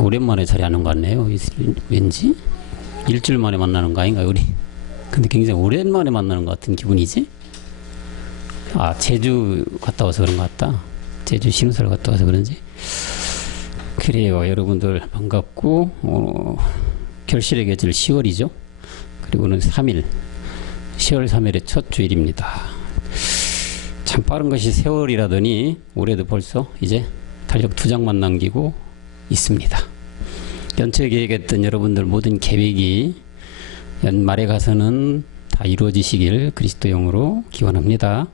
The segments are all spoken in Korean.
오랜만에 자리하는 것 같네요. 왠지 일주일 만에 만나는 거 아닌가요, 우리? 근데 굉장히 오랜만에 만나는 것 같은 기분이지? 아, 제주 갔다 와서 그런 것 같다. 제주 신우사를 갔다 와서 그런지. 그래요, 여러분들 반갑고, 결실의 계절 10월이죠. 그리고는 3일, 10월 3일의 첫 주일입니다. 참 빠른 것이 세월이라더니 올해도 벌써 이제 달력 2장만 남기고 있습니다. 연초에 계획했던 여러분들 모든 계획이 연말에 가서는 다 이루어지시길 그리스도 영으로 기원합니다.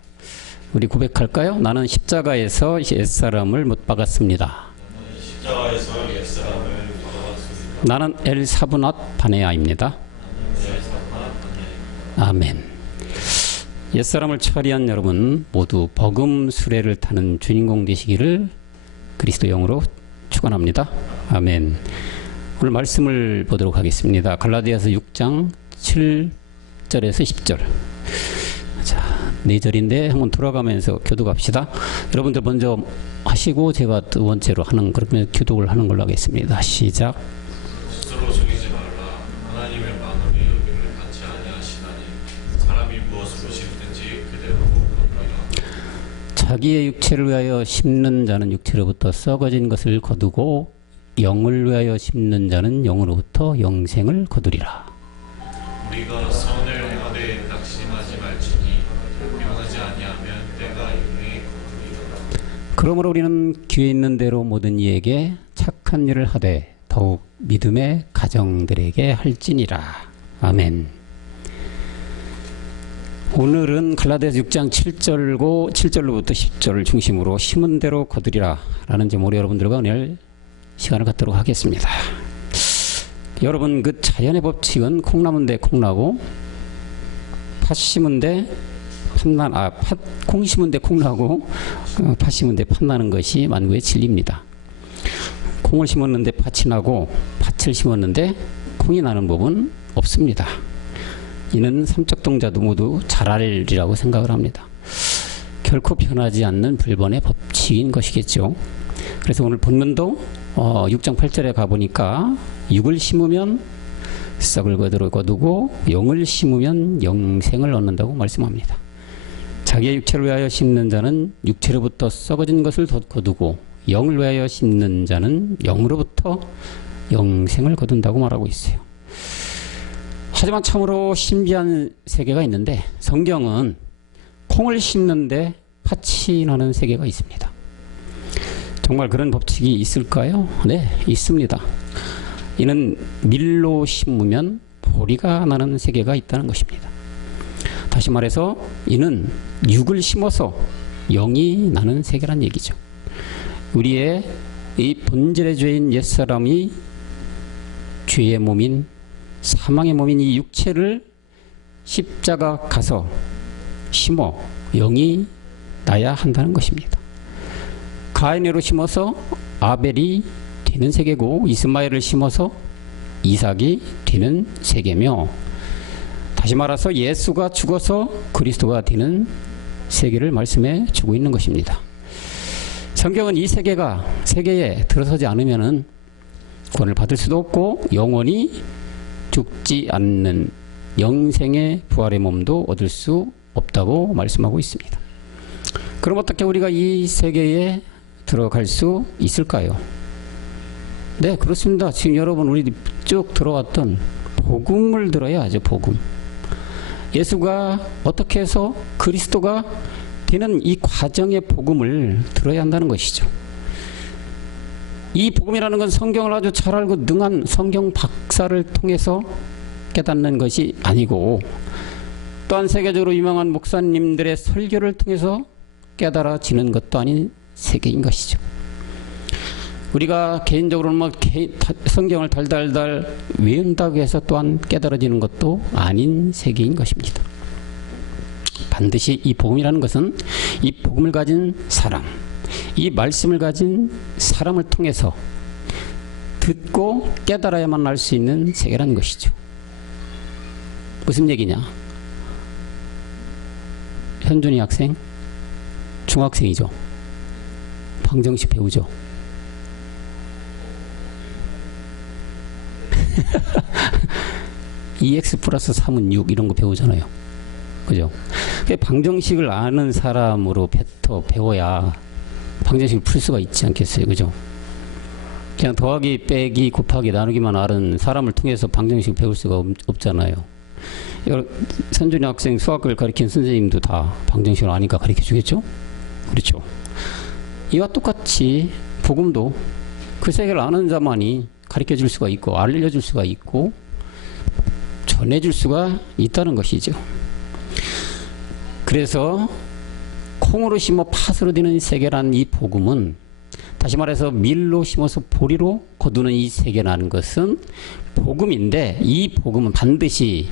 우리 고백할까요? 나는 십자가에서 옛사람을 못 박았습니다. 나는 엘사브낫 바네아입니다. 아멘. 옛사람을 처리한 여러분 모두 복음 수레를 타는 주인공 되시기를 그리스도 영으로 축원합니다. 아멘. 오늘 말씀을 보도록 하겠습니다. 갈라디아서 6장 7절에서 10절. 자, 4절인데 한번 돌아가면서 교독합시다. 여러분들 먼저 하시고 제가 두 번째로 하는, 그러면 교독을 하는 걸로 하겠습니다. 시작. 스스로 속이지 말라. 하나님의 만원이 여김을 받지 아니하시나니 사람이 무엇으로 심든지 그대로 거두리라. 자기의 육체를 위하여 심는 자는 육체로부터 썩어진 것을 거두고 영을 위하여 심는 자는 영으로부터 영생을 거두리라. 우리가 선을 행하되 낙심하지 말지니 명하지 아니하면 때가 이르니 거두리라. 그러므로 우리는 귀에 있는 대로 모든 이에게 착한 일을 하되 더욱 믿음의 가정들에게 할지니라. 아멘. 오늘은 갈라디아서 6장 7절로부터 10절을 중심으로 심은 대로 거두리라 라는 제목으로 여러분들과 오늘 시간을 갖도록 하겠습니다. 여러분, 그 자연의 법칙은 콩나면 돼 콩나고 팥 심은 데 콩 심은 데 콩나고 팥 심은 데 팥나는 것이 만구의 진리입니다. 콩을 심었는데 팥이 나고 팥을 심었는데 콩이 나는 법은 없습니다. 이는 삼적 동자도 모두 잘 알리라고 생각을 합니다. 결코 변하지 않는 불변의 법칙인 것이겠죠. 그래서 오늘 본문도 6장 8절에 가보니까 육을 심으면 썩을 거두고 영을 심으면 영생을 얻는다고 말씀합니다. 자기의 육체를 위하여 심는 자는 육체로부터 썩어진 것을 거두고 영을 위하여 심는 자는 영으로부터 영생을 거둔다고 말하고 있어요. 하지만 참으로 신비한 세계가 있는데 성경은 콩을 심는데 팥이 나는 세계가 있습니다. 정말 그런 법칙이 있을까요? 네, 있습니다. 이는 밀로 심으면 보리가 나는 세계가 있다는 것입니다. 다시 말해서 이는 육을 심어서 영이 나는 세계란 얘기죠. 우리의 이 본질의 죄인 옛사람이 죄의 몸인 사망의 몸인 이 육체를 십자가 가서 심어 영이 나야 한다는 것입니다. 가인으로 심어서 아벨이 되는 세계고 이스마엘을 심어서 이삭이 되는 세계며, 다시 말해서 예수가 죽어서 그리스도가 되는 세계를 말씀해 주고 있는 것입니다. 성경은 이 세계에 들어서지 않으면은 구원을 받을 수도 없고 영원히 죽지 않는 영생의 부활의 몸도 얻을 수 없다고 말씀하고 있습니다. 그럼 어떻게 우리가 이 세계에 들어갈 수 있을까요? 네, 그렇습니다. 지금 여러분 우리 쭉 들어왔던 복음을 들어야죠. 복음. 예수가 어떻게 해서 그리스도가 되는 이 과정의 복음을 들어야 한다는 것이죠. 이 복음이라는 건 성경을 아주 잘 알고 능한 성경 박사를 통해서 깨닫는 것이 아니고, 또한 세계적으로 유명한 목사님들의 설교를 통해서 깨달아지는 것도 아닌 세계인 것이죠. 우리가 개인적으로는 뭐 성경을 달달달 외운다고 해서 또한 깨달아지는 것도 아닌 세계인 것입니다. 반드시 이 복음이라는 것은 이 복음을 가진 사람, 이 말씀을 가진 사람을 통해서 듣고 깨달아야만 알 수 있는 세계라는 것이죠. 무슨 얘기냐? 현준이 학생, 중학생이죠. 방정식 배우죠. 2x 플러스 3은 6 이런 거 배우잖아요. 그죠? 방정식을 아는 사람으로 배워야 방정식을 풀 수가 있지 않겠어요. 그죠? 그냥 더하기, 빼기, 곱하기, 나누기만 아는 사람을 통해서 방정식을 배울 수가 없잖아요. 선준이 학생 수학을 가르치는 선생님도 다 방정식을 아니까 가르쳐 주겠죠? 그렇죠. 이와 똑같이 복음도 그 세계를 아는 자만이 가르쳐 줄 수가 있고 알려줄 수가 있고 전해줄 수가 있다는 것이죠. 그래서 콩으로 심어 팥으로 되는 세계라는 이 복음은, 다시 말해서 밀로 심어서 보리로 거두는 이 세계라는 것은 복음인데, 이 복음은 반드시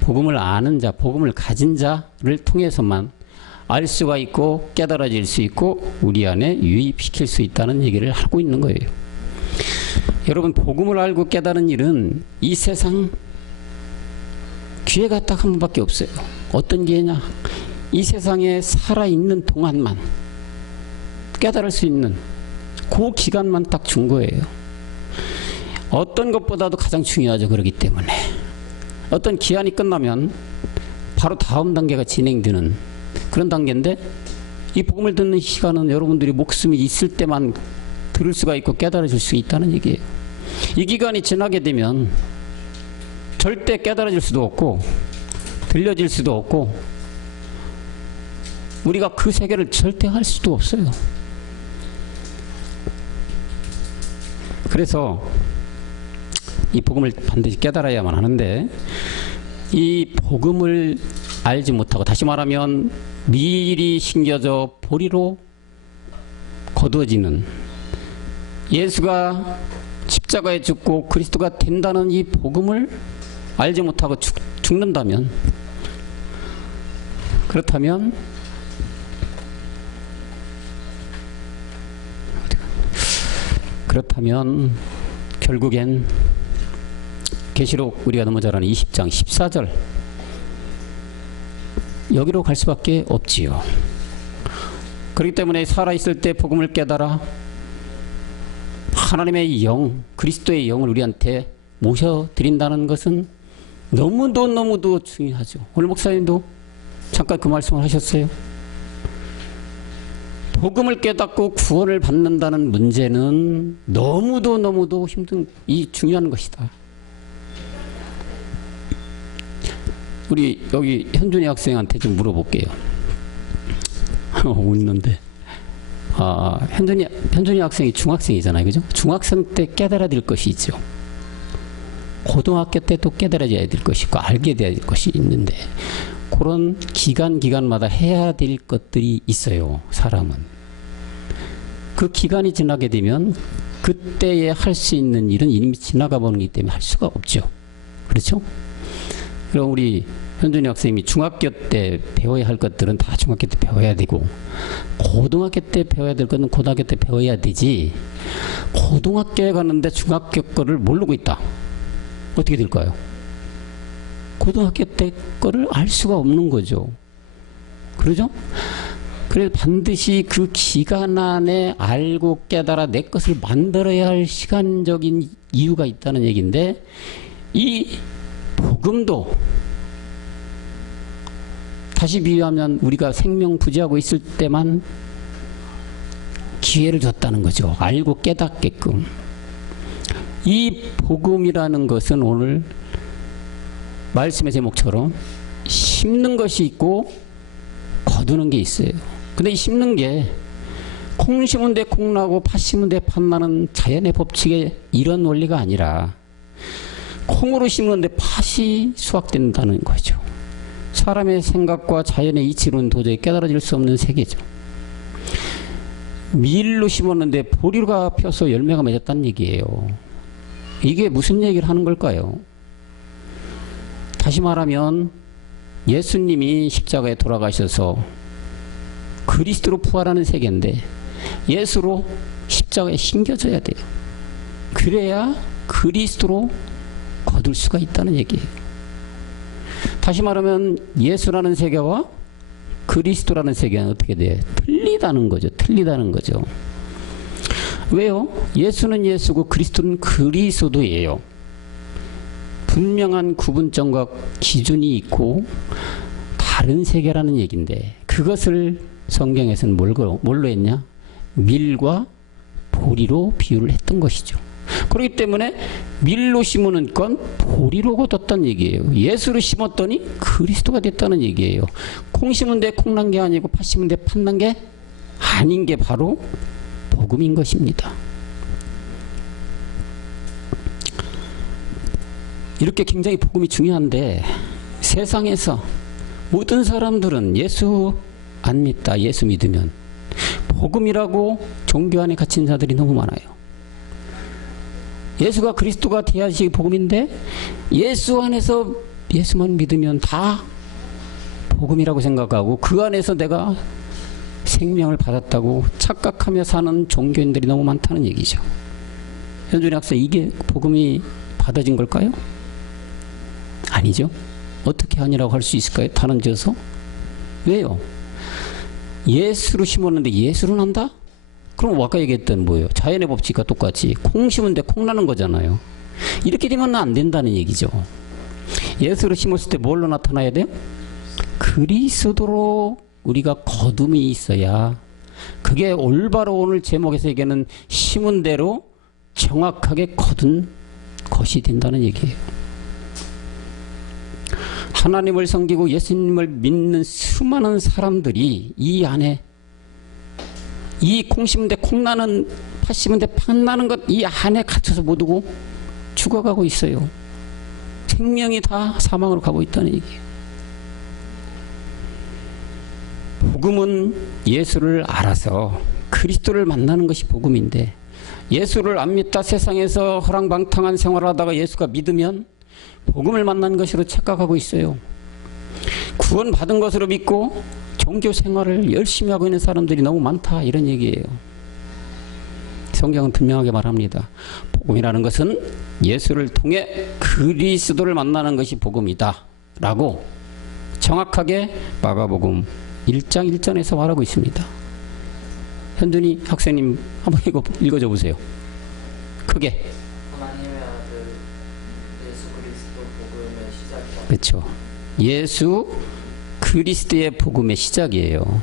복음을 아는 자, 복음을 가진 자를 통해서만 알 수가 있고 깨달아질 수 있고 우리 안에 유입시킬 수 있다는 얘기를 하고 있는 거예요. 여러분, 복음을 알고 깨달은 일은 이 세상 기회가 딱 한 번밖에 없어요. 어떤 기회냐? 이 세상에 살아있는 동안만 깨달을 수 있는 그 기간만 딱 준 거예요. 어떤 것보다도 가장 중요하죠. 그렇기 때문에 어떤 기한이 끝나면 바로 다음 단계가 진행되는 그런 단계인데, 이 복음을 듣는 시간은 여러분들이 목숨이 있을 때만 들을 수가 있고 깨달아질 수 있다는 얘기예요. 이 기간이 지나게 되면 절대 깨달아질 수도 없고 들려질 수도 없고 우리가 그 세계를 절대 할 수도 없어요. 그래서 이 복음을 반드시 깨달아야만 하는데, 이 복음을 알지 못하고, 다시 말하면 밀이 심겨져 보리로 거두어지는, 예수가 십자가에 죽고 그리스도가 된다는 이 복음을 알지 못하고 죽는다면, 그렇다면 결국엔 계시록 우리가 너무 잘 아는 20장 14절 여기로 갈 수밖에 없지요. 그렇기 때문에 살아있을 때 복음을 깨달아 하나님의 영, 그리스도의 영을 우리한테 모셔드린다는 것은 너무도 중요하죠. 오늘 목사님도 잠깐 그 말씀을 하셨어요. 복음을 깨닫고 구원을 받는다는 문제는 너무도 힘든, 이 중요한 것이다. 우리 여기 현준이 학생한테 좀 물어볼게요. 웃는데. 현준이 학생이 중학생이잖아요. 그죠? 중학생 때 깨달아야 될 것이 있죠. 고등학교 때 또 깨달아야 될 것이 있고 알게 돼야 될 것이 있는데, 그런 기간마다 해야 될 것들이 있어요. 사람은 그 기간이 지나게 되면 그때에 할 수 있는 일은 이미 지나가 버리기 때문에 할 수가 없죠. 그렇죠? 그럼 우리 현준이 학생이 중학교 때 배워야 할 것들은 다 중학교 때 배워야 되고, 고등학교 때 배워야 될 것은 고등학교 때 배워야 되지, 고등학교에 가는데 중학교 거를 모르고 있다. 어떻게 될까요? 고등학교 때 거를 알 수가 없는 거죠. 그러죠? 그래서 반드시 그 기간 안에 알고 깨달아 내 것을 만들어야 할 시간적인 이유가 있다는 얘기인데, 이 복음도 다시 비유하면 우리가 생명 부지하고 있을 때만 기회를 줬다는 거죠. 알고 깨닫게끔. 이 복음이라는 것은 오늘 말씀의 제목처럼 심는 것이 있고 거두는 게 있어요. 근데 이 심는 게 콩 심은 데 콩 나고 팥 심은 데 팥 나는 자연의 법칙의 이런 원리가 아니라, 콩으로 심는데 팥이 수확된다는 거죠. 사람의 생각과 자연의 이치로는 도저히 깨달아질 수 없는 세계죠. 밀로 심었는데 보리가 펴서 열매가 맺었다는 얘기예요. 이게 무슨 얘기를 하는 걸까요? 다시 말하면 예수님이 십자가에 돌아가셔서 그리스도로 부활하는 세계인데, 예수로 십자가에 심겨져야 돼요. 그래야 그리스도로 거둘 수가 있다는 얘기예요. 다시 말하면 예수라는 세계와 그리스도라는 세계는 어떻게 돼? 틀리다는 거죠. 왜요? 예수는 예수고 그리스도는 그리스도예요. 분명한 구분점과 기준이 있고 다른 세계라는 얘기인데, 그것을 성경에서는 뭘로 했냐? 밀과 보리로 비유를 했던 것이죠. 그렇기 때문에 밀로 심은 건 보리로 거뒀다는 얘기예요. 예수로 심었더니 그리스도가 됐다는 얘기예요. 콩 심은 데 콩 난 게 아니고 팥 심은 데 팥 난 게 아닌 게 바로 복음인 것입니다. 이렇게 굉장히 복음이 중요한데, 세상에서 모든 사람들은 예수 안 믿다, 예수 믿으면 복음이라고 종교 안에 갇힌 자들이 너무 많아요. 예수가 그리스도가 돼야지 복음인데, 예수 안에서 예수만 믿으면 다 복음이라고 생각하고 그 안에서 내가 생명을 받았다고 착각하며 사는 종교인들이 너무 많다는 얘기죠. 현준이 학사, 이게 복음이 받아진 걸까요? 아니죠. 어떻게 아니라고 할 수 있을까요? 단언 지어서? 왜요? 예수로 심었는데 예수로 난다? 그럼 아까 얘기했던 뭐예요? 자연의 법칙과 똑같이 콩 심은데 콩 나는 거잖아요. 이렇게 되면 안 된다는 얘기죠. 예수로 심었을 때 뭘로 나타나야 돼요? 그리스도로 우리가 거둠이 있어야, 그게 올바로 오늘 제목에서 얘기하는 심은 대로 정확하게 거둔 것이 된다는 얘기예요. 하나님을 섬기고 예수님을 믿는 수많은 사람들이 이 안에, 이 콩 심은 데 콩 나는, 팥 심은 데 팥 나는 것, 이 안에 갇혀서 못 오고 죽어가고 있어요. 생명이 다 사망으로 가고 있다는 얘기예요. 복음은 예수를 알아서 그리스도를 만나는 것이 복음인데, 예수를 안 믿다 세상에서 허랑방탕한 생활을 하다가 예수가 믿으면 복음을 만난 것으로 착각하고 있어요. 구원 받은 것으로 믿고 종교 생활을 열심히 하고 있는 사람들이 너무 많다, 이런 얘기예요. 성경은 분명하게 말합니다. 복음이라는 것은 예수를 통해 그리스도를 만나는 것이 복음이다 라고 정확하게 마가복음 1장 1절에서 말하고 있습니다. 현준이 학생님 한번 읽어줘 보세요. 크게. 하나님의 아들 예수 그리스도 복음의 시작이다. 그렇죠. 예수 그리스도의 복음의 시작이에요.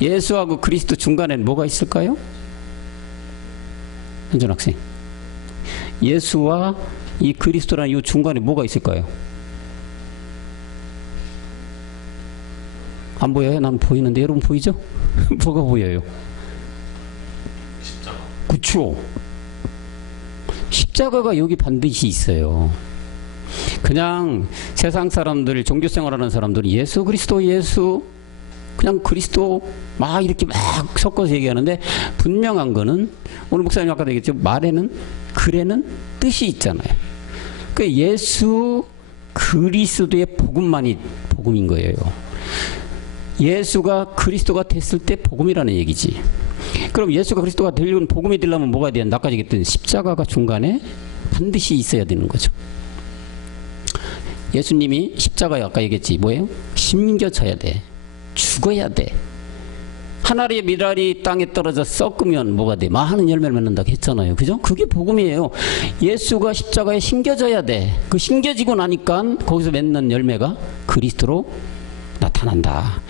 예수하고 그리스도 중간에는 뭐가 있을까요? 현준 학생, 예수와 이 그리스도라는 이 중간에 뭐가 있을까요? 안 보여요? 난 보이는데 여러분 보이죠? 뭐가 보여요? 십자가. 그쵸. 십자가가 여기 반드시 있어요. 그냥 세상 사람들, 종교 생활하는 사람들은 예수 그리스도, 예수 그냥 그리스도 막 이렇게 막 섞어서 얘기하는데, 분명한 거는 오늘 목사님 아까도 얘기했죠. 말에는, 글에는 뜻이 있잖아요. 그 예수 그리스도의 복음만이 복음인 거예요. 예수가 그리스도가 됐을 때 복음이라는 얘기지. 그럼 예수가 그리스도가 되려면, 복음이 되려면 뭐가 돼야, 아까 얘기했던 십자가가 중간에 반드시 있어야 되는 거죠. 예수님이 십자가에 아까 얘기했지, 뭐예요? 심겨져야 돼. 죽어야 돼. 하나리의 미랄이 땅에 떨어져 썩으면 뭐가 돼? 많은 열매를 맺는다고 했잖아요. 그죠? 그게 복음이에요. 예수가 십자가에 심겨져야 돼. 그 심겨지고 나니까 거기서 맺는 열매가 그리스도로 나타난다.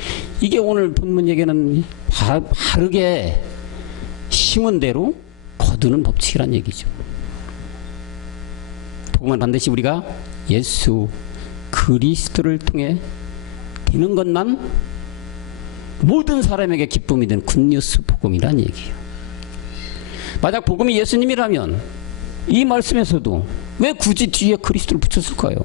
이게 오늘 본문 얘기는 바르게 심은 대로 거두는 법칙이란 얘기죠. 복음은 반드시 우리가 예수 그리스도를 통해 되는 것만 모든 사람에게 기쁨이 되는 굿뉴스 복음이란 얘기예요. 만약 복음이 예수님이라면 이 말씀에서도 왜 굳이 뒤에 그리스도를 붙였을까요?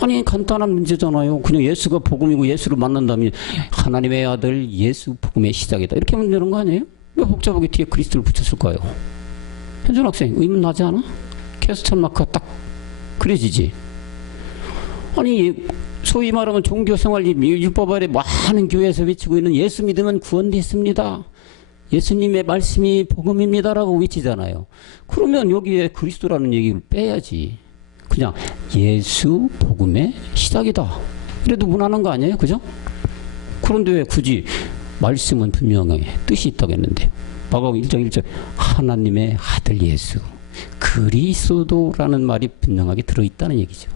아니 간단한 문제잖아요. 그냥 예수가 복음이고 예수를 만난다면 하나님의 아들 예수 복음의 시작이다, 이렇게 하면 되는 거 아니에요? 왜 복잡하게 뒤에 그리스도를 붙였을까요? 현준 학생 의문 나지 않아? 캐스천 마크가 딱 그려지지. 아니 소위 말하면 종교생활 율법 아래 많은 교회에서 외치고 있는 예수 믿으면 구원됐습니다, 예수님의 말씀이 복음입니다라고 외치잖아요. 그러면 여기에 그리스도라는 얘기를 빼야지. 그냥 예수 복음의 시작이다, 이래도 무난한 거 아니에요? 그죠? 그런데 왜 굳이, 말씀은 분명하게 뜻이 있다고 했는데, 마가복음 1장 1절 하나님의 아들 예수 그리스도라는 말이 분명하게 들어있다는 얘기죠.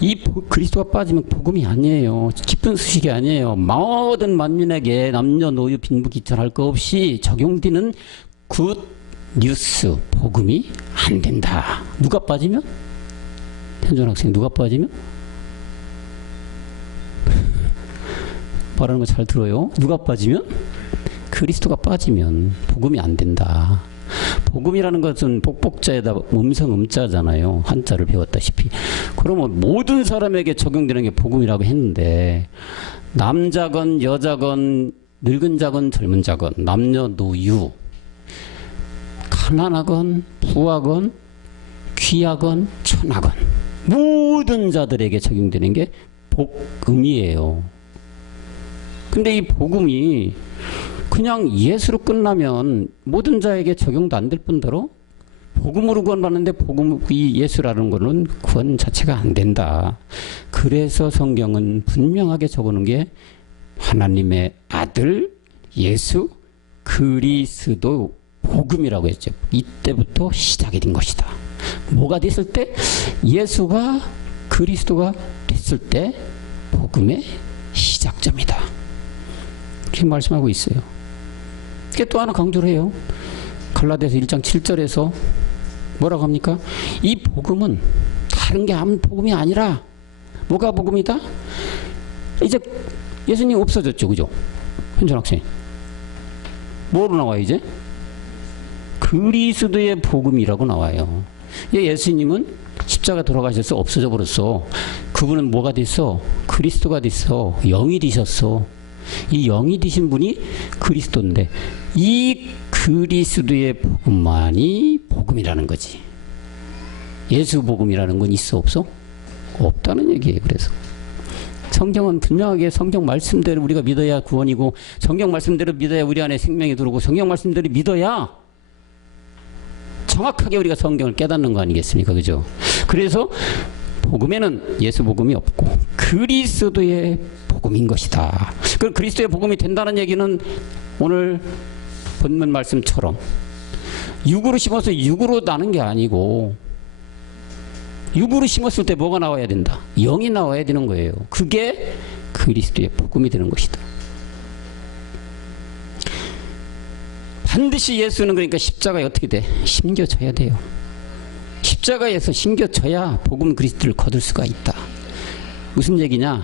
이 그리스도가 빠지면 복음이 아니에요. 기쁜 소식이 아니에요. 모든 만민에게 남녀노소 빈부귀천할 거 없이 적용되는 굿 뉴스 복음이 안 된다. 누가 빠지면? 현준 학생 누가 빠지면? 말하는 거 잘 들어요. 누가 빠지면? 그리스도가 빠지면 복음이 안 된다. 복음이라는 것은 복복자에다 음성 음자잖아요. 한자를 배웠다시피. 그러면 모든 사람에게 적용되는 게 복음이라고 했는데 남자건 여자건 늙은 자건 젊은 자건 남녀노유 가난하건 부하건 귀하건 천하건 모든 자들에게 적용되는 게 복음이에요. 근데 이 복음이 그냥 예수로 끝나면 모든 자에게 적용도 안 될 뿐더러 복음으로 구원받는데 복음이 예수라는 거는 구원 자체가 안 된다. 그래서 성경은 분명하게 적어놓은 게 하나님의 아들 예수 그리스도 복음이라고 했죠. 이때부터 시작이 된 것이다. 뭐가 됐을 때? 예수가 그리스도가 됐을 때 복음의 시작점이다. 이렇게 말씀하고 있어요. 그게 또 하나 강조를 해요. 갈라디아서 1장 7절에서 뭐라고 합니까? 이 복음은 다른 게 아무 복음이 아니라 뭐가 복음이다? 이제 예수님 없어졌죠. 그죠? 현준 학생. 뭐로 나와요 이제? 그리스도의 복음이라고 나와요. 예수님은 십자가 돌아가셔서 없어져 버렸어. 그분은 뭐가 됐어? 그리스도가 됐어. 영이 되셨어. 이 영이 되신 분이 그리스도인데 이 그리스도의 복음만이 복음이라는 거지. 예수 복음이라는 건 있어 없어? 없다는 얘기예요. 그래서 성경은 분명하게 성경 말씀대로 우리가 믿어야 구원이고 성경 말씀대로 믿어야 우리 안에 생명이 들어오고 성경 말씀대로 믿어야 정확하게 우리가 성경을 깨닫는 거 아니겠습니까? 그죠? 그래서 복음에는 예수 복음이 없고 그리스도의 복음인 것이다. 그 그리스도의 복음이 된다는 얘기는 오늘 본문 말씀처럼 육으로 심어서 육으로 나는 게 아니고 육으로 심었을 때 뭐가 나와야 된다? 영이 나와야 되는 거예요. 그게 그리스도의 복음이 되는 것이다. 반드시 예수는 그러니까 십자가에 어떻게 돼? 심겨져야 돼요. 십자가에서 심겨져야 복음 그리스도를 거둘 수가 있다. 무슨 얘기냐?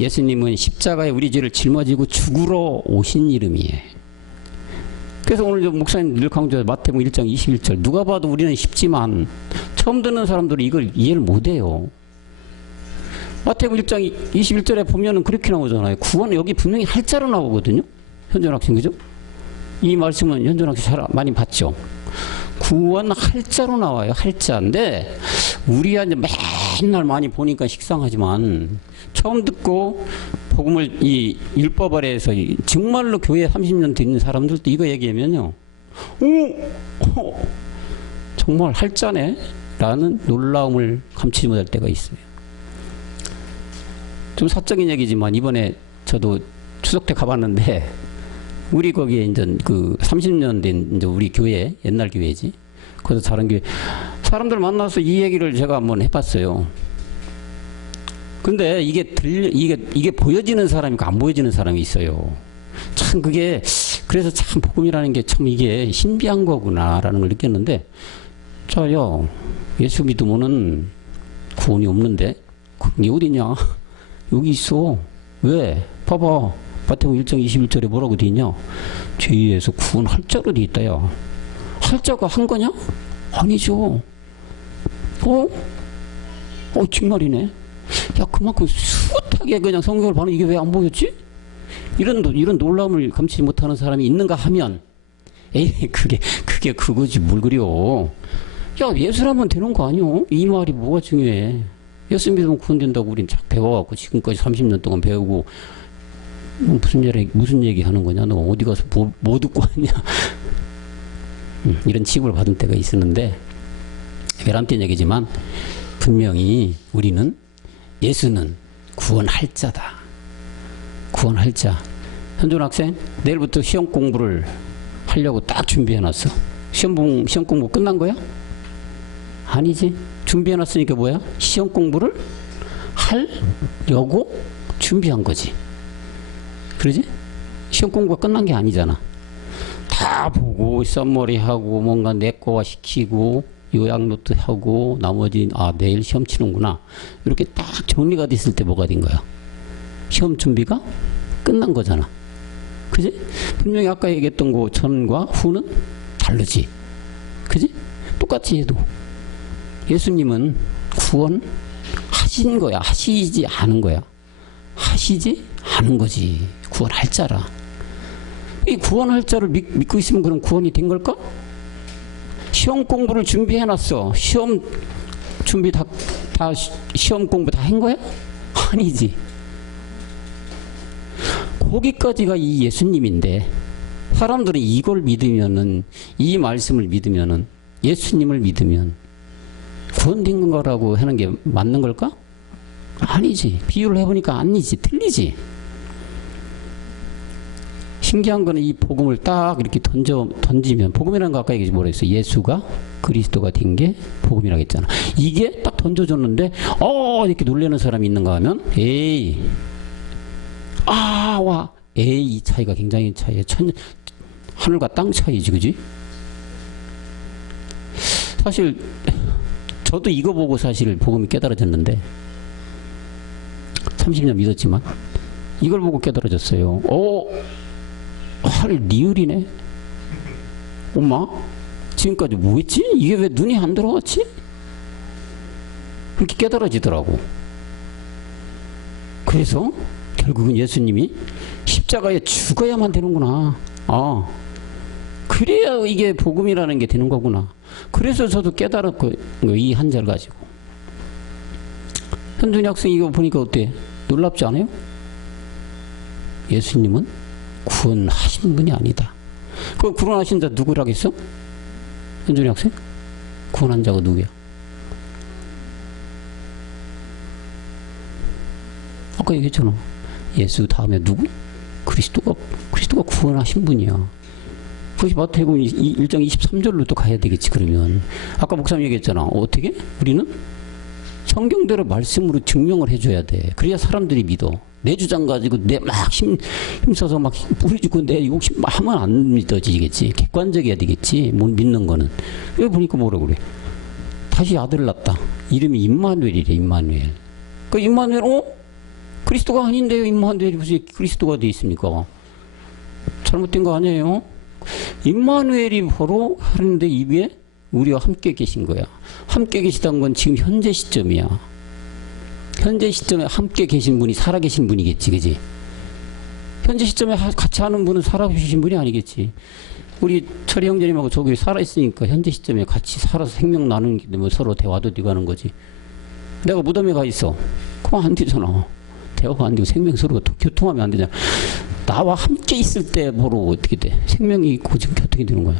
예수님은 십자가에 우리 죄를 짊어지고 죽으러 오신 이름이에요. 그래서 오늘 목사님 늘 강조해서 마태복음 1장 21절 누가 봐도 우리는 쉽지만 처음 듣는 사람들은 이걸 이해를 못해요. 마태복음 1장 21절에 보면은 그렇게 나오잖아요. 구원은 여기 분명히 할자로 나오거든요. 현준 학생 그죠? 이 말씀은 현준 학생 잘 많이 봤죠. 구원 할자로 나와요. 할자인데 우리가 이제 맨날 많이 보니까 식상하지만 처음 듣고 복음을 이 율법 아래에서 정말로 교회 30년 된 사람들도 이거 얘기하면요. 오! 정말 할자네? 라는 놀라움을 감추지 못할 때가 있어요. 좀 사적인 얘기지만 이번에 저도 추석 때 가봤는데 우리 거기에 이제 그 30년 된 이제 우리 교회, 옛날 교회지. 거기서 다른 교회. 사람들 만나서 이 얘기를 제가 한번 해봤어요. 근데 이게 보여지는 사람이 있고 안 보여지는 사람이 있어요. 참 그게, 그래서 참 복음이라는 게 참 이게 신비한 거구나라는 걸 느꼈는데, 자, 야, 예수 믿으면은 구원이 없는데, 그게 어디냐? 여기 있어. 왜? 봐봐. 마태복음 1장 21절에 뭐라고 돼 있냐? 죄에서 구원 할자로 돼 있다, 야. 할자가 한 거냐? 아니죠. 정말이네. 야, 그만큼 숱하게 그냥 성경을 봐는 이게 왜 안 보였지? 이런 놀라움을 감추지 못하는 사람이 있는가 하면, 에이, 그게 그거지, 뭘 그려. 야, 예수라면 되는 거 아니오? 이 말이 뭐가 중요해? 예수 믿으면 구원된다고 우린 쫙 배워갖고 지금까지 30년 동안 배우고, 무슨 얘기 하는 거냐? 너 어디 가서 뭐 듣고 왔냐? 이런 취급을 받은 때가 있었는데, 외람된 얘기지만, 분명히 우리는 예수는 구원할 자다. 구원할 자. 현준 학생, 내일부터 시험 공부를 하려고 딱 준비해놨어. 시험 공부 끝난 거야? 아니지. 준비해놨으니까 뭐야? 시험 공부를 하려고 준비한 거지. 그러지? 시험 공부가 끝난 게 아니잖아. 다 보고 썸머리하고 뭔가 내꺼화 시키고 요약 노트 하고 나머지 내일 시험 치는구나. 이렇게 딱 정리가 됐을 때 뭐가 된 거야? 시험 준비가 끝난 거잖아. 그지? 분명히 아까 얘기했던 거 전과 후는 다르지. 그지? 똑같이 해도 예수님은 구원하신 거야. 하시지 않은 거야. 하시지 않은 거지. 구원할 자라. 이 구원할 자를 믿고 있으면 그럼 구원이 된 걸까? 시험 공부를 준비해놨어. 시험 준비 다 시험 공부 다 한 거야? 아니지. 거기까지가 이 예수님인데 사람들은 이걸 믿으면은, 이 말씀을 믿으면은, 예수님을 믿으면 구원된 거라고 하는 게 맞는 걸까? 아니지. 비유를 해보니까 아니지. 틀리지. 신기한 거는 이 복음을 딱 이렇게 던지면, 복음이라는 거 아까 얘기 뭐라 했어? 예수가 그리스도가 된 게 복음이라고 했잖아. 이게 딱 던져줬는데 이렇게 놀라는 사람이 있는가 하면 에이 이 차이가 굉장히 차이야. 하늘과 땅 차이지. 그지? 사실 저도 이거 보고 사실 복음이 깨달아졌는데 30년 믿었지만 이걸 보고 깨달아졌어요. 할 리을이네. 엄마 지금까지 뭐 했지? 이게 왜 눈이 안 들어왔지? 그렇게 깨달아지더라고. 그래서 결국은 예수님이 십자가에 죽어야만 되는구나. 그래야 이게 복음이라는 게 되는 거구나. 그래서 저도 깨달았고, 이 한자를 가지고. 현준이 학생 이거 보니까 어때? 놀랍지 않아요? 예수님은 구원하신 분이 아니다. 그 구원하신 자 누구라겠어? 현준이 학생? 구원한 자가 누구야? 아까 얘기했잖아. 예수 다음에 누구? 그리스도가 구원하신 분이야. 그것이 마태복음 1장 23절로 또 가야 되겠지. 그러면 아까 목사님 얘기했잖아. 어떻게? 우리는 성경대로 말씀으로 증명을 해줘야 돼. 그래야 사람들이 믿어. 내 주장 가지고 내 막 힘써서 막 부르짖고 내 욕심 하면 안 믿어지겠지. 객관적이어야 되겠지. 못 믿는 거는. 여기 보니까 뭐라 그래? 다시 아들을 낳았다. 이름이 임마누엘이래. 임마누엘. 그 임마누엘 그리스도가 아닌데요. 임마누엘이 무슨 그리스도가 돼 있습니까? 잘못된 거 아니에요? 임마누엘이 바로 하는데 이게 우리와 함께 계신 거야. 함께 계시다는 건 지금 현재 시점이야. 현재 시점에 함께 계신 분이 살아계신 분이겠지. 그지? 현재 시점에 같이 하는 분은 살아계신 분이 아니겠지. 우리 철이 형제님하고 저기 살아있으니까 현재 시점에 같이 살아서 생명 나누는 게 뭐 서로 대화도 되고 하는 거지. 내가 무덤에 가 있어. 그럼 안 되잖아. 대화가 안 되고 생명 서로 교통하면 안 되잖아. 나와 함께 있을 때 바로 어떻게 돼? 생명이 있고 지금 어떻게 되는 거야?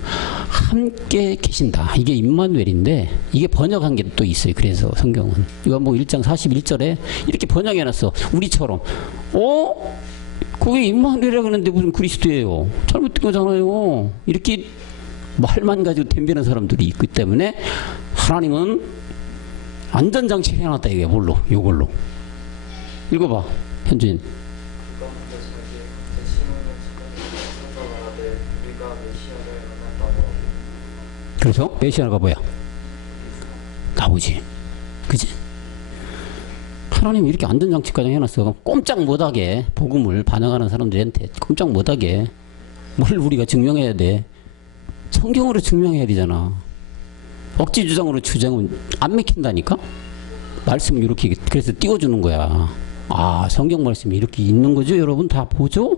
함께 계신다. 이게 임마누엘인데 이게 번역한 게 또 있어요. 그래서 성경은 이거 뭐 1장 41절에 이렇게 번역해놨어. 우리처럼 그게 임마누엘이라고 하는데 무슨 그리스도예요? 잘못된 거잖아요. 이렇게 말만 가지고 덤비는 사람들이 있기 때문에 하나님은 안전장치를 해놨다. 이게 뭘로? 이걸로 읽어봐. 현주인. 그래서 메시아가 뭐야? 나오지. 그지? 하나님이 이렇게 안전장치까지 해놨어. 꼼짝 못하게 복음을 반영하는 사람들한테 꼼짝 못하게 뭘 우리가 증명해야 돼? 성경으로 증명해야 되잖아. 억지 주장으로 주장은 안 맥힌다니까? 말씀을 이렇게 그래서 띄워주는 거야. 성경 말씀이 이렇게 있는 거죠? 여러분 다 보죠?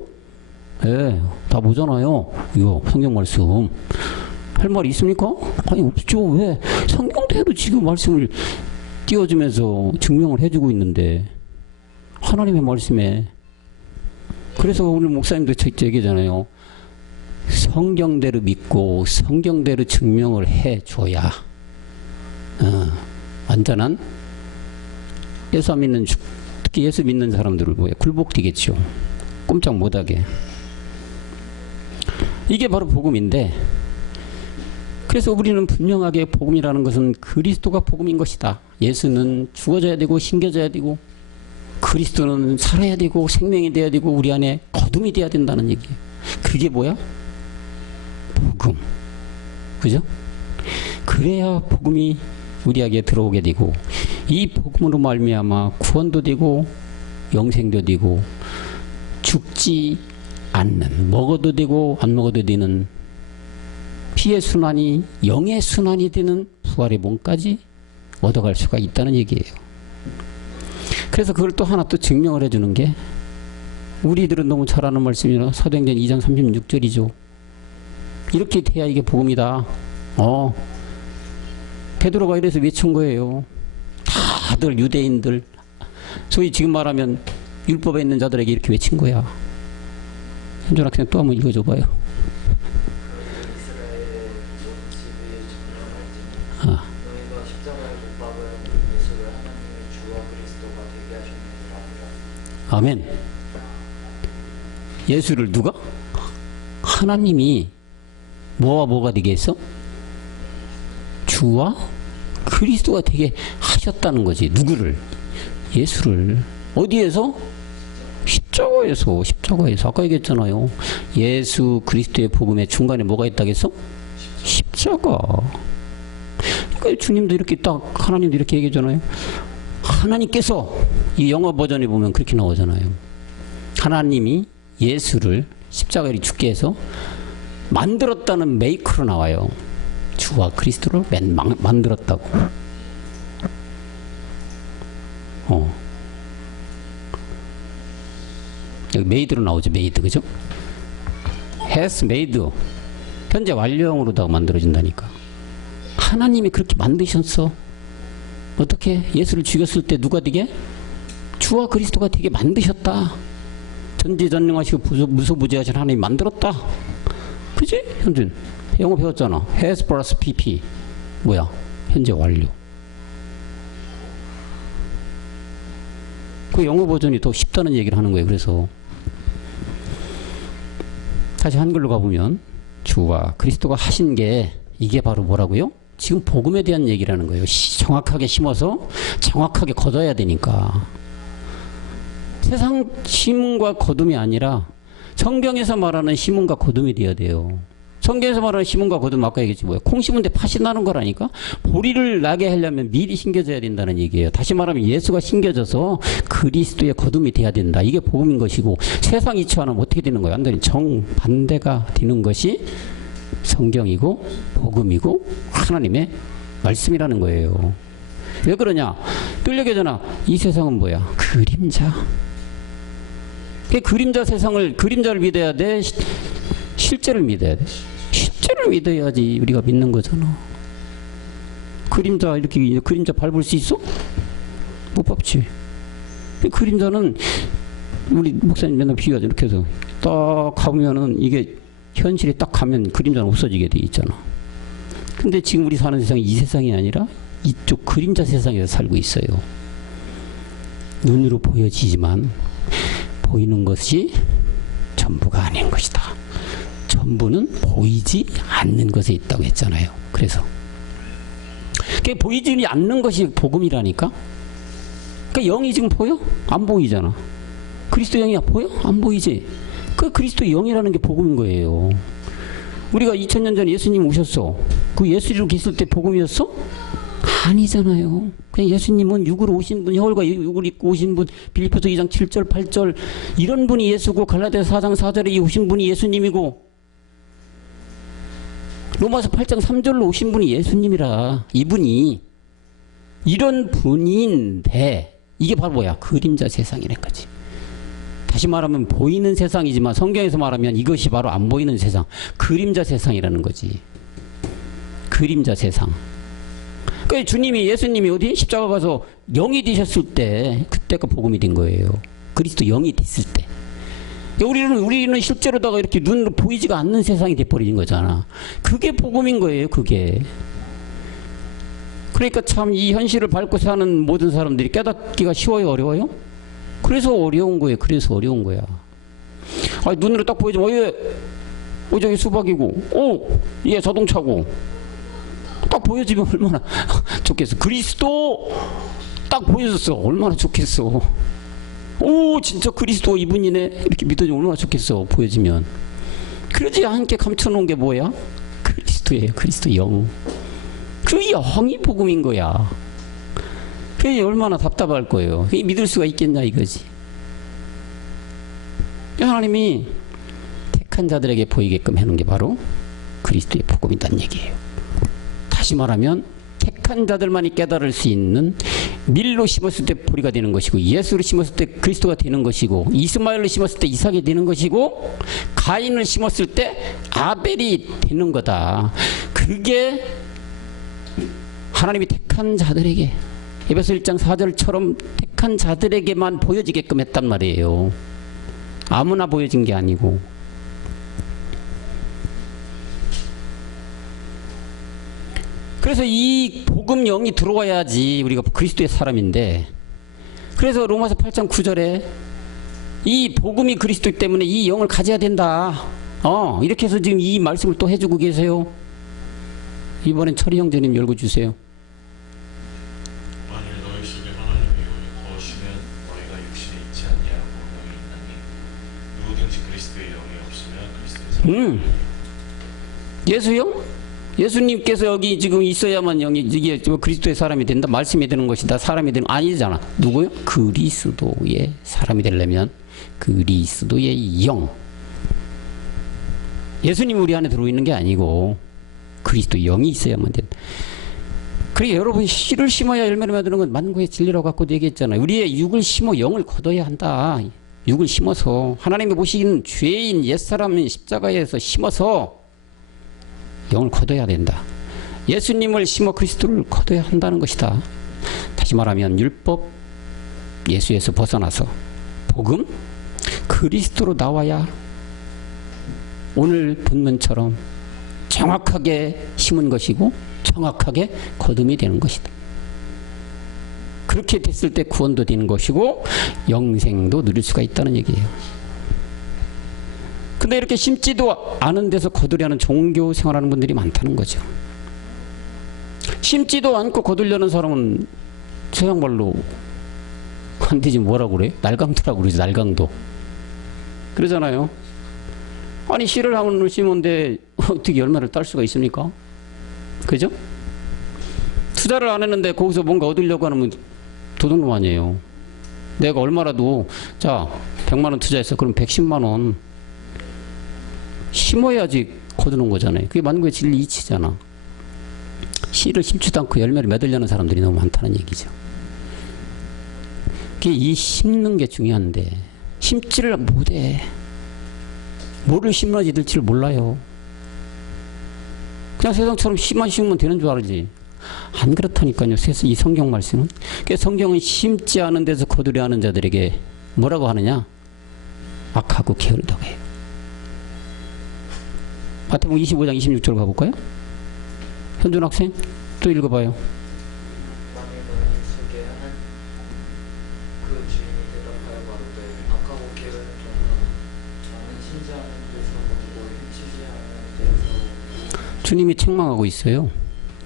예, 다 보잖아요. 이거 성경 말씀. 할 말이 있습니까? 아니 없죠. 왜? 성경대로 지금 말씀을 띄워주면서 증명을 해주고 있는데 하나님의 말씀에. 그래서 오늘 목사님도 얘기잖아요. 성경대로 믿고 성경대로 증명을 해줘야 완전한 예수 안 믿는, 특히 예수 믿는 사람들을 뭐야? 굴복되겠죠. 꼼짝 못하게. 이게 바로 복음인데 그래서 우리는 분명하게 복음이라는 것은 그리스도가 복음인 것이다. 예수는 죽어져야 되고 신겨져야 되고 그리스도는 살아야 되고 생명이 돼야 되고 우리 안에 거듭이 돼야 된다는 얘기예요. 그게 뭐야? 복음. 그죠? 그래야 복음이 우리에게 들어오게 되고 이 복음으로 말미암아 구원도 되고 영생도 되고 죽지 않는, 먹어도 되고 안 먹어도 되는 피의 순환이 영의 순환이 되는 부활의 몸까지 얻어갈 수가 있다는 얘기예요. 그래서 그걸 또 하나 또 증명을 해주는 게 우리들은 너무 잘 아는 말씀이라 사도행전 2장 36절이죠. 이렇게 돼야 이게 복음이다. 베드로가 이래서 외친 거예요. 다들 유대인들, 소위 지금 말하면 율법에 있는 자들에게 이렇게 외친 거야. 현준 학생 또 한번 읽어줘봐요. 이스라엘의 모든 집의 정령 말씀이 너희가 십자가에 못 박은 예수를 하나님의 주와 그리스도가 되게 하셨느니라. 아멘. 예수를 누가? 하나님이 뭐와 뭐가 되게 했어? 주와 그리스도가 되게 하셨다는 거지. 누구를? 예수를. 어디에서? 십자가에서. 아까 얘기했잖아요. 예수 그리스도의 복음의 중간에 뭐가 있다겠어? 십자가. 그러니까 주님도 이렇게 딱 하나님도 이렇게 얘기하잖아요. 하나님께서 이 영어 버전에 보면 그렇게 나오잖아요. 하나님이 예수를 십자가에 죽게 해서 만들었다는 메이크로 나와요. 주와 그리스도를 만들었다고. 여기 메이드로 나오죠. 메이드. 그죠? has made. 현재 완료형으로다가 만들어진다니까. 하나님이 그렇게 만드셨어. 어떻게? 예수를 죽였을 때 누가 되게? 주와 그리스도가 되게 만드셨다. 전지전능하시고 무소부지하신 하나님이 만들었다. 그지? 현준 영어 배웠잖아. has plus pp 뭐야? 현재 완료. 그 영어 버전이 더 쉽다는 얘기를 하는 거예요. 그래서 다시 한글로 가보면 주와 그리스도가 하신 게 이게 바로 뭐라고요? 지금 복음에 대한 얘기라는 거예요. 정확하게 심어서 정확하게 거둬야 되니까. 세상 심음과 거둠이 아니라 성경에서 말하는 심음과 거둠이 되어야 돼요. 성경에서 말하는 심음과 거둠 아까 얘기했지 뭐야? 콩 심은 데 팥이 나는 거라니까. 보리를 나게 하려면 밀이 심겨져야 된다는 얘기예요. 다시 말하면 예수가 심겨져서 그리스도의 거둠이 돼야 된다. 이게 복음인 것이고 세상 이치 않으면 어떻게 되는 거예요? 완전히 정반대가 되는 것이 성경이고 복음이고 하나님의 말씀이라는 거예요. 왜 그러냐? 또 얘기하잖아. 이 세상은 뭐야? 그림자. 그 그림자 세상을, 그림자를 믿어야 돼? 실제를 믿어야 돼? 실제를 믿어야지 우리가 믿는 거잖아. 그림자 이렇게 그림자 밟을 수 있어? 못 밟지. 그림자는 우리 목사님 맨날 비유하죠. 이렇게 해서 딱 가보면은 이게 현실에 딱 가면 그림자는 없어지게 돼 있잖아. 근데 지금 우리 사는 세상이 이 세상이 아니라 이쪽 그림자 세상에서 살고 있어요. 눈으로 보여지지만 보이는 것이 전부가 아닌 것이다. 전부는 보이지 않는 것에 있다고 했잖아요. 그래서 그게 보이지 않는 것이 복음이라니까. 그러니까 영이 지금 보여? 안 보이잖아. 그리스도 영이 보여? 안 보이지. 그 그리스도 영이라는 게 복음인 거예요. 우리가 2000년 전에 예수님 오셨어. 그 예수로 계실 때 복음이었어? 아니잖아요. 그냥 예수님은 육으로 오신 분, 혈과 육을 입고 오신 분, 빌립보서 2장 7절 8절 이런 분이 예수고, 갈라디아서 4장 4절에 오신 분이 예수님이고, 로마서 8장 3절로 오신 분이 예수님이라. 이분이 이런 분인데 이게 바로 뭐야? 그림자 세상이란 거지. 다시 말하면 보이는 세상이지만 성경에서 말하면 이것이 바로 안 보이는 세상, 그림자 세상이라는 거지. 그림자 세상. 그러니까 주님이, 예수님이 어디? 십자가 가서 영이 되셨을 때 그때가 복음이 된 거예요. 그리스도 영이 됐을 때. 우리는 실제로다가 이렇게 눈으로 보이지가 않는 세상이 돼버린 거잖아. 그게 복음인 거예요. 그게. 그러니까 참 이 현실을 밟고 사는 모든 사람들이 깨닫기가 쉬워요? 어려워요? 그래서 어려운 거예요. 그래서 어려운 거야. 눈으로 딱 보여주면 저기 수박이고 얘 자동차고 딱 보여주면 얼마나 좋겠어. 그리스도 딱 보여줬어. 얼마나 좋겠어. 오, 진짜 그리스도 이분이네. 이렇게 믿어주면 얼마나 좋겠어. 보여지면. 그러지 않게 감춰놓은 게 뭐야? 그리스도예요. 그리스도 영. 그 영이 복음인 거야. 그게 얼마나 답답할 거예요. 그게 믿을 수가 있겠냐 이거지. 하나님이 택한 자들에게 보이게끔 해놓은 게 바로 그리스도의 복음이란 얘기예요. 다시 말하면 택한 자들만이 깨달을 수 있는 밀로 심었을 때 보리가 되는 것이고, 예수를 심었을 때 그리스도가 되는 것이고, 이스마엘을 심었을 때 이삭이 되는 것이고, 가인을 심었을 때 아벨이 되는 거다. 그게 하나님이 택한 자들에게, 에베소 1장 4절처럼 택한 자들에게만 보여지게끔 했단 말이에요. 아무나 보여진 게 아니고. 그래서 이 복음 영이 들어와야지 우리가 그리스도의 사람인데, 그래서 로마서 8장 9절에 이 복음이 그리스도 때문에 이 영을 가져야 된다. 이렇게 해서 지금 이 말씀을 또 해주고 계세요. 이번엔 철이 형제님 읽어주세요. 만일 너희 속에 하나님의 영이 거하시면 너희가 육신에 있지 아니하고 영이 있나니 누구든지 그리스도의 영이 없으면 그리스도의 사람. 예수요? 예수님께서 여기 지금 있어야만 영이, 이게 그리스도의 사람이 된다, 말씀이 되는 것이다, 사람이 되는, 아니잖아. 누구요? 그리스도의 사람이 되려면 그리스도의 영. 예수님 우리 안에 들어있는 게 아니고 그리스도 영이 있어야만 된다. 그러니까 여러분, 씨를 심어야 열매를 맺는 건 만고의 진리라고 갖고도 얘기했잖아요. 우리의 육을 심어 영을 거둬야 한다. 육을 심어서 하나님이 보시기는 죄인 옛사람인 십자가에서 심어서 영을 거둬야 된다. 예수님을 심어 그리스도를 거둬야 한다는 것이다. 다시 말하면 율법, 예수에서 벗어나서 복음, 그리스도로 나와야 오늘 본문처럼 정확하게 심은 것이고 정확하게 거둠이 되는 것이다. 그렇게 됐을 때 구원도 되는 것이고 영생도 누릴 수가 있다는 얘기예요. 근데 이렇게 심지도 않은 데서 거두려는 종교 생활하는 분들이 많다는 거죠. 심지도 않고 거두려는 사람은 세상 말로 안 되지, 뭐라고 그래? 날강도라고 그러지. 날강도. 그러잖아요. 아니, 씨를 하면 심은데 어떻게 열매를 딸 수가 있습니까? 그죠? 투자를 안 했는데 거기서 뭔가 얻으려고 하면 도둑놈 아니에요. 내가 얼마라도, 자, 100만 원 투자했어. 그럼 110만 원 심어야지 거두는 거잖아요. 그게 만고의 진리 이치잖아. 씨를 심지도 않고 열매를 맺으려는 사람들이 너무 많다는 얘기죠. 그게 이 심는 게 중요한데 심지를 못해. 뭐를 심어야지 될지를 몰라요. 그냥 세상처럼 씨만 심으면 되는 줄 알지. 안 그렇다니까요. 이 성경 말씀은. 그래서 성경은 심지 않은 데서 거두려 하는 자들에게 뭐라고 하느냐? 악하고 게으르다고 해요. 마태복음 25장 26절 가볼까요? 현준 학생 또 읽어봐요. 만일 너희 속에 한 그 주인이 대답하여 가로되 악하고 게으른 종아, 나는 심지 않은 데서 거두고 훔치지 않은 데서. 주님이 책망하고 있어요.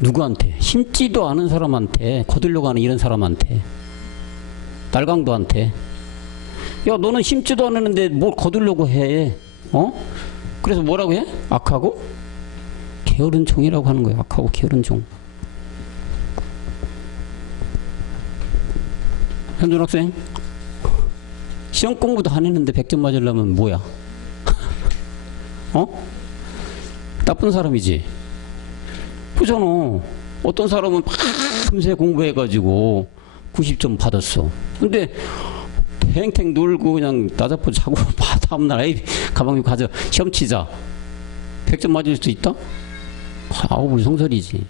누구한테? 심지도 않은 사람한테, 거두려고 하는 이런 사람한테, 날강도한테. 야, 너는 심지도 않았는데 뭘 거두려고 해? 그래서 뭐라고 해? 악하고 게으른 종이라고 하는 거예요. 악하고 게으른 종. 현준 학생, 시험 공부도 안 했는데 100점 맞으려면 뭐야? 나쁜 사람이지. 그잖아. 어떤 사람은 밤새 공부해가지고 90점 받았어. 근데 탱탱 놀고 그냥 나자포 자고 다음날 에이 가방 가져 시험 치자. 100점 맞을 수 있다? 아우, 성설이지.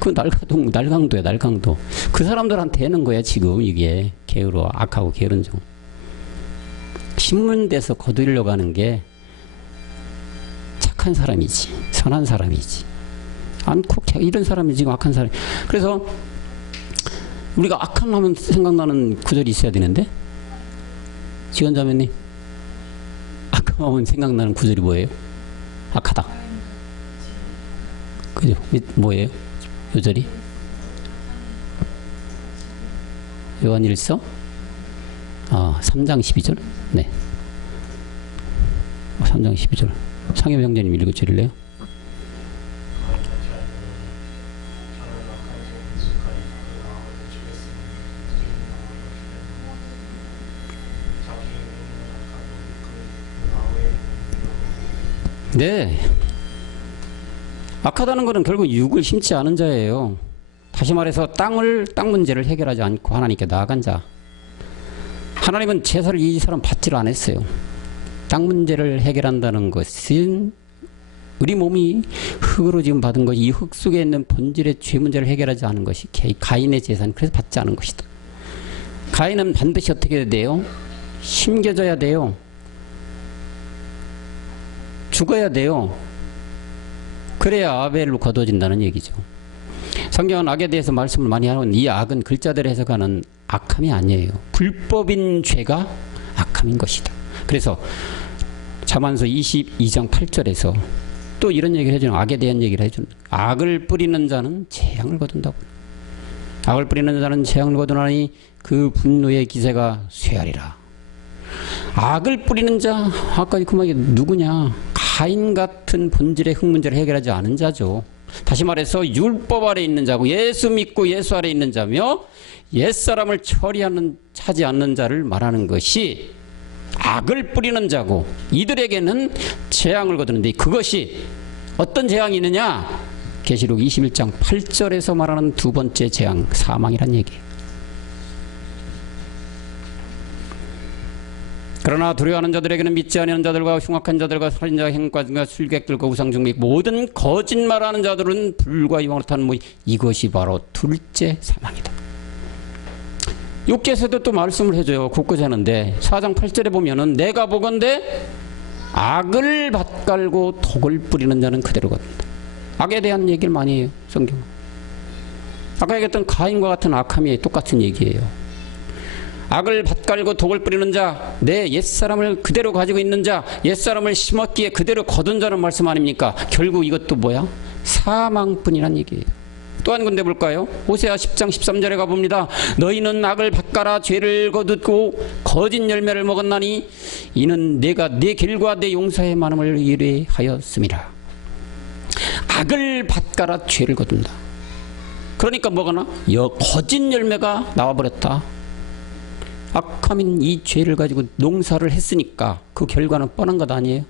그 날강도야, 날강도. 그 사람들한테 하는 거야 지금. 이게 게으르, 악하고 게으른 종. 심는 데서 거두려고 하는 게 착한 사람이지, 선한 사람이지. 않고 이런 사람이 지금 악한 사람. 그래서 우리가 악한 하면 생각나는 구절이 있어야 되는데, 지원자매님, 악한 하면 생각나는 구절이 뭐예요? 악하다. 그죠? 뭐예요? 구절이? 요한일서 3장 12절? 네. 3장 12절. 상엽 형제님 읽어주실래요? 네. 악하다는 것은 결국 육을 심지 않은 자예요. 다시 말해서 땅 문제를 해결하지 않고 하나님께 나아간 자. 하나님은 제사를 이 사람 받지를 않았어요. 땅 문제를 해결한다는 것은 우리 몸이 흙으로 지금 받은 것이 이 흙 속에 있는 본질의 죄 문제를 해결하지 않은 것이 가인의 제사는 그래서 받지 않은 것이다. 가인은 반드시 어떻게 해야 돼요? 심겨져야 돼요. 죽어야 돼요. 그래야 아벨로 거둬진다는 얘기죠. 성경은 악에 대해서 말씀을 많이 하는 이 악은 글자대로 해석하는 악함이 아니에요. 불법인 죄가 악함인 것이다. 그래서 잠언서 22장 8절에서 또 이런 얘기를 해주는, 악에 대한 얘기를 해주는, 악을 뿌리는 자는 재앙을 거둔다고. 악을 뿌리는 자는 재앙을 거두나니 그 분노의 기세가 쇠하리라. 악을 뿌리는 자, 아까 그 말이 누구냐? 가인 같은 본질의 흙 문제를 해결하지 않은 자죠. 다시 말해서 율법 아래 있는 자고 예수 믿고 예수 아래 있는 자며 옛사람을 차지 않는 자를 말하는 것이 악을 뿌리는 자고, 이들에게는 재앙을 거두는데 그것이 어떤 재앙이 있느냐? 계시록 21장 8절에서 말하는 두 번째 재앙, 사망이란 얘기예요. 그러나 두려워하는 자들에게는 믿지 아니하는 자들과 흉악한 자들과 살인자와 행관과 술객들과 우상중믹 모든 거짓말하는 자들은 불과 이왕으로 타는 이것이 바로 둘째 사망이다. 육계에서도 또 말씀을 해줘요. 굳고자 하는데 4장 8절에 보면은 내가 보건대 악을 밭갈고 독을 뿌리는 자는 그대로 거둔다. 악에 대한 얘기를 많이 해요, 성경은. 아까 얘기했던 가인과 같은 악함이 똑같은 얘기예요. 악을 밭갈고 독을 뿌리는 자, 내 옛사람을 그대로 가지고 있는 자, 옛사람을 심었기에 그대로 거둔 자는 말씀 아닙니까? 결국 이것도 뭐야? 사망뿐이란 얘기예요. 또 한 군데 볼까요? 호세아 10장 13절에 가봅니다. 너희는 악을 밭갈아 죄를 거두고 거짓 열매를 먹었나니 이는 내가 내 길과 내 용서의 많음을 의뢰하였음이라. 악을 밭갈아 죄를 거둔다. 그러니까 뭐가 나? 거짓 열매가 나와버렸다. 악함인 이 죄를 가지고 농사를 했으니까 그 결과는 뻔한 것 아니에요?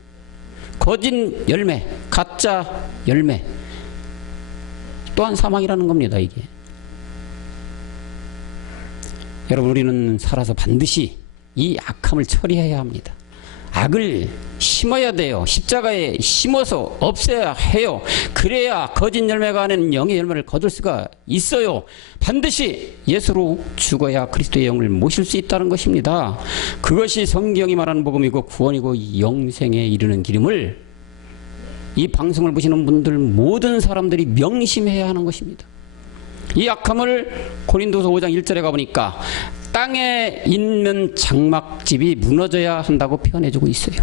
거짓 열매, 가짜 열매, 또한 사망이라는 겁니다. 이게. 여러분, 우리는 살아서 반드시 이 악함을 처리해야 합니다. 악을 심어야 돼요. 십자가에 심어서 없애야 해요. 그래야 거짓 열매가 아닌 영의 열매를 거둘 수가 있어요. 반드시 예수로 죽어야 그리스도의 영을 모실 수 있다는 것입니다. 그것이 성경이 말하는 복음이고 구원이고 영생에 이르는 길임을 이 방송을 보시는 분들 모든 사람들이 명심해야 하는 것입니다. 이 악함을 고린도서 5장 1절에 가보니까 땅에 있는 장막집이 무너져야 한다고 표현해주고 있어요.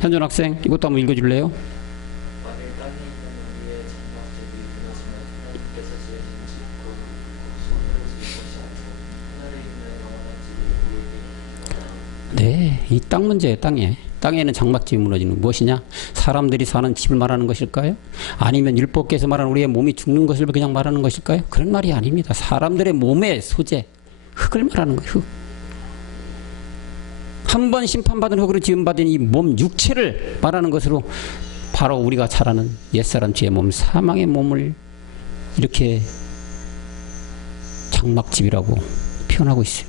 현준 학생, 이것도 한번 읽어줄래요? 만일 땅에 있는 우리의 장막집이 무너지면 하나님께서 지으신 집 곧 손으로 지은 것이 아니고 하늘에 있는 영원한 집이 우리에게 네, 이 땅 문제예요. 땅에 있는 장막집이 무너지는 무엇이냐? 사람들이 사는 집을 말하는 것일까요? 아니면 율법께서 말하는 우리의 몸이 죽는 것을 그냥 말하는 것일까요? 그런 말이 아닙니다. 사람들의 몸의 소재, 흙을 말하는 거예요. 흙. 한 번 심판받은 흙으로 지음받은 이 몸 육체를 말하는 것으로 바로 우리가 잘 아는 옛사람 죄의 몸, 사망의 몸을 이렇게 장막집이라고 표현하고 있어요.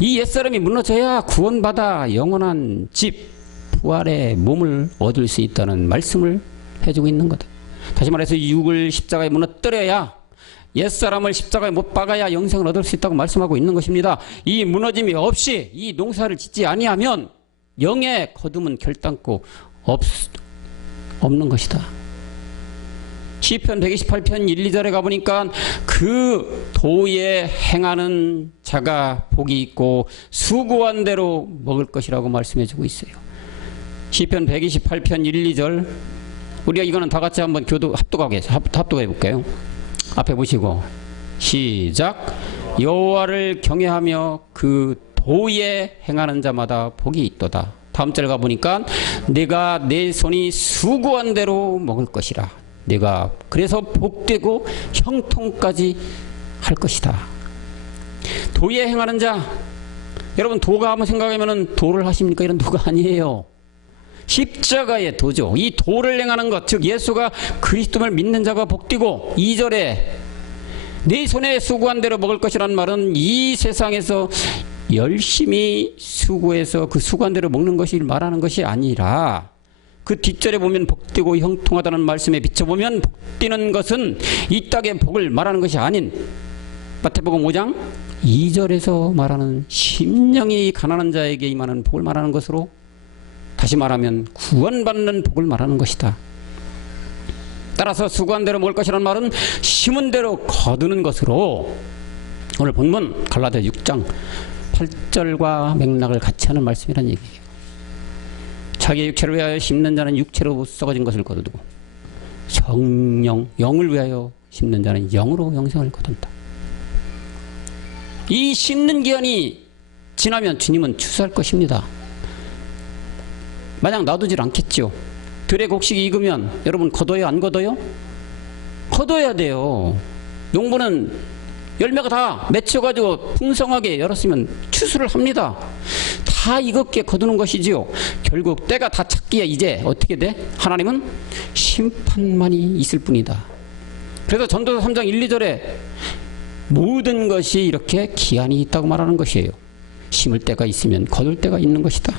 이 옛사람이 무너져야 구원받아 영원한 집, 부활의 몸을 얻을 수 있다는 말씀을 해주고 있는 거다. 다시 말해서 육을 십자가에 무너뜨려야, 옛사람을 십자가에 못 박아야 영생을 얻을 수 있다고 말씀하고 있는 것입니다. 이 무너짐이 없이 이 농사를 짓지 아니하면 영의 거둠은 결단코 없는 것이다. 시편 128편 1, 2절에 가보니까 그 도에 행하는 자가 복이 있고 수고한 대로 먹을 것이라고 말씀해주고 있어요. 시편 128편 1, 2절 우리가 이거는 다 같이 한번 합독해 볼게요. 앞에 보시고 시작. 여호와를 경외하며 그 도에 행하는 자마다 복이 있도다. 다음 절 가보니까 내가 내 손이 수고한 대로 먹을 것이라. 내가 그래서 복되고 형통까지 할 것이다. 도에 행하는 자, 여러분 도가 한번 생각하면 도를 하십니까? 이런 도가 아니에요. 십자가의 도죠. 이 도를 행하는 것, 즉 예수가 그리스도를 믿는 자가 복되고, 2절에 네 손에 수고한 대로 먹을 것이란 말은 이 세상에서 열심히 수고해서 그 수고한 대로 먹는 것이 말하는 것이 아니라, 그 뒷절에 보면 복되고 형통하다는 말씀에 비춰보면 복되는 것은 이 땅의 복을 말하는 것이 아닌 마태복음 5장 2절에서 말하는 심령이 가난한 자에게 임하는 복을 말하는 것으로, 다시 말하면 구원받는 복을 말하는 것이다. 따라서 수고한 대로 먹을 것이라는 말은 심은 대로 거두는 것으로, 오늘 본문 갈라디아 6장 8절과 맥락을 같이 하는 말씀이라는 얘기예요. 자기의 육체를 위하여 심는 자는 육체로 썩어진 것을 거두고, 성령, 영을 위하여 심는 자는 영으로 영생을 거둔다. 이 심는 기한이 지나면 주님은 추수할 것입니다. 마냥 놔두질 않겠죠. 들의 곡식이 익으면 여러분 거둬요, 안 거둬요? 거둬야 돼요. 농부는 열매가 다 맺혀가지고 풍성하게 열었으면 추수를 합니다. 다 익었게 거두는 것이지요. 결국 때가 다 찼기에 이제 어떻게 돼? 하나님은 심판만이 있을 뿐이다. 그래서 전도서 3장 1, 2절에 모든 것이 이렇게 기한이 있다고 말하는 것이에요. 심을 때가 있으면 거둘 때가 있는 것이다.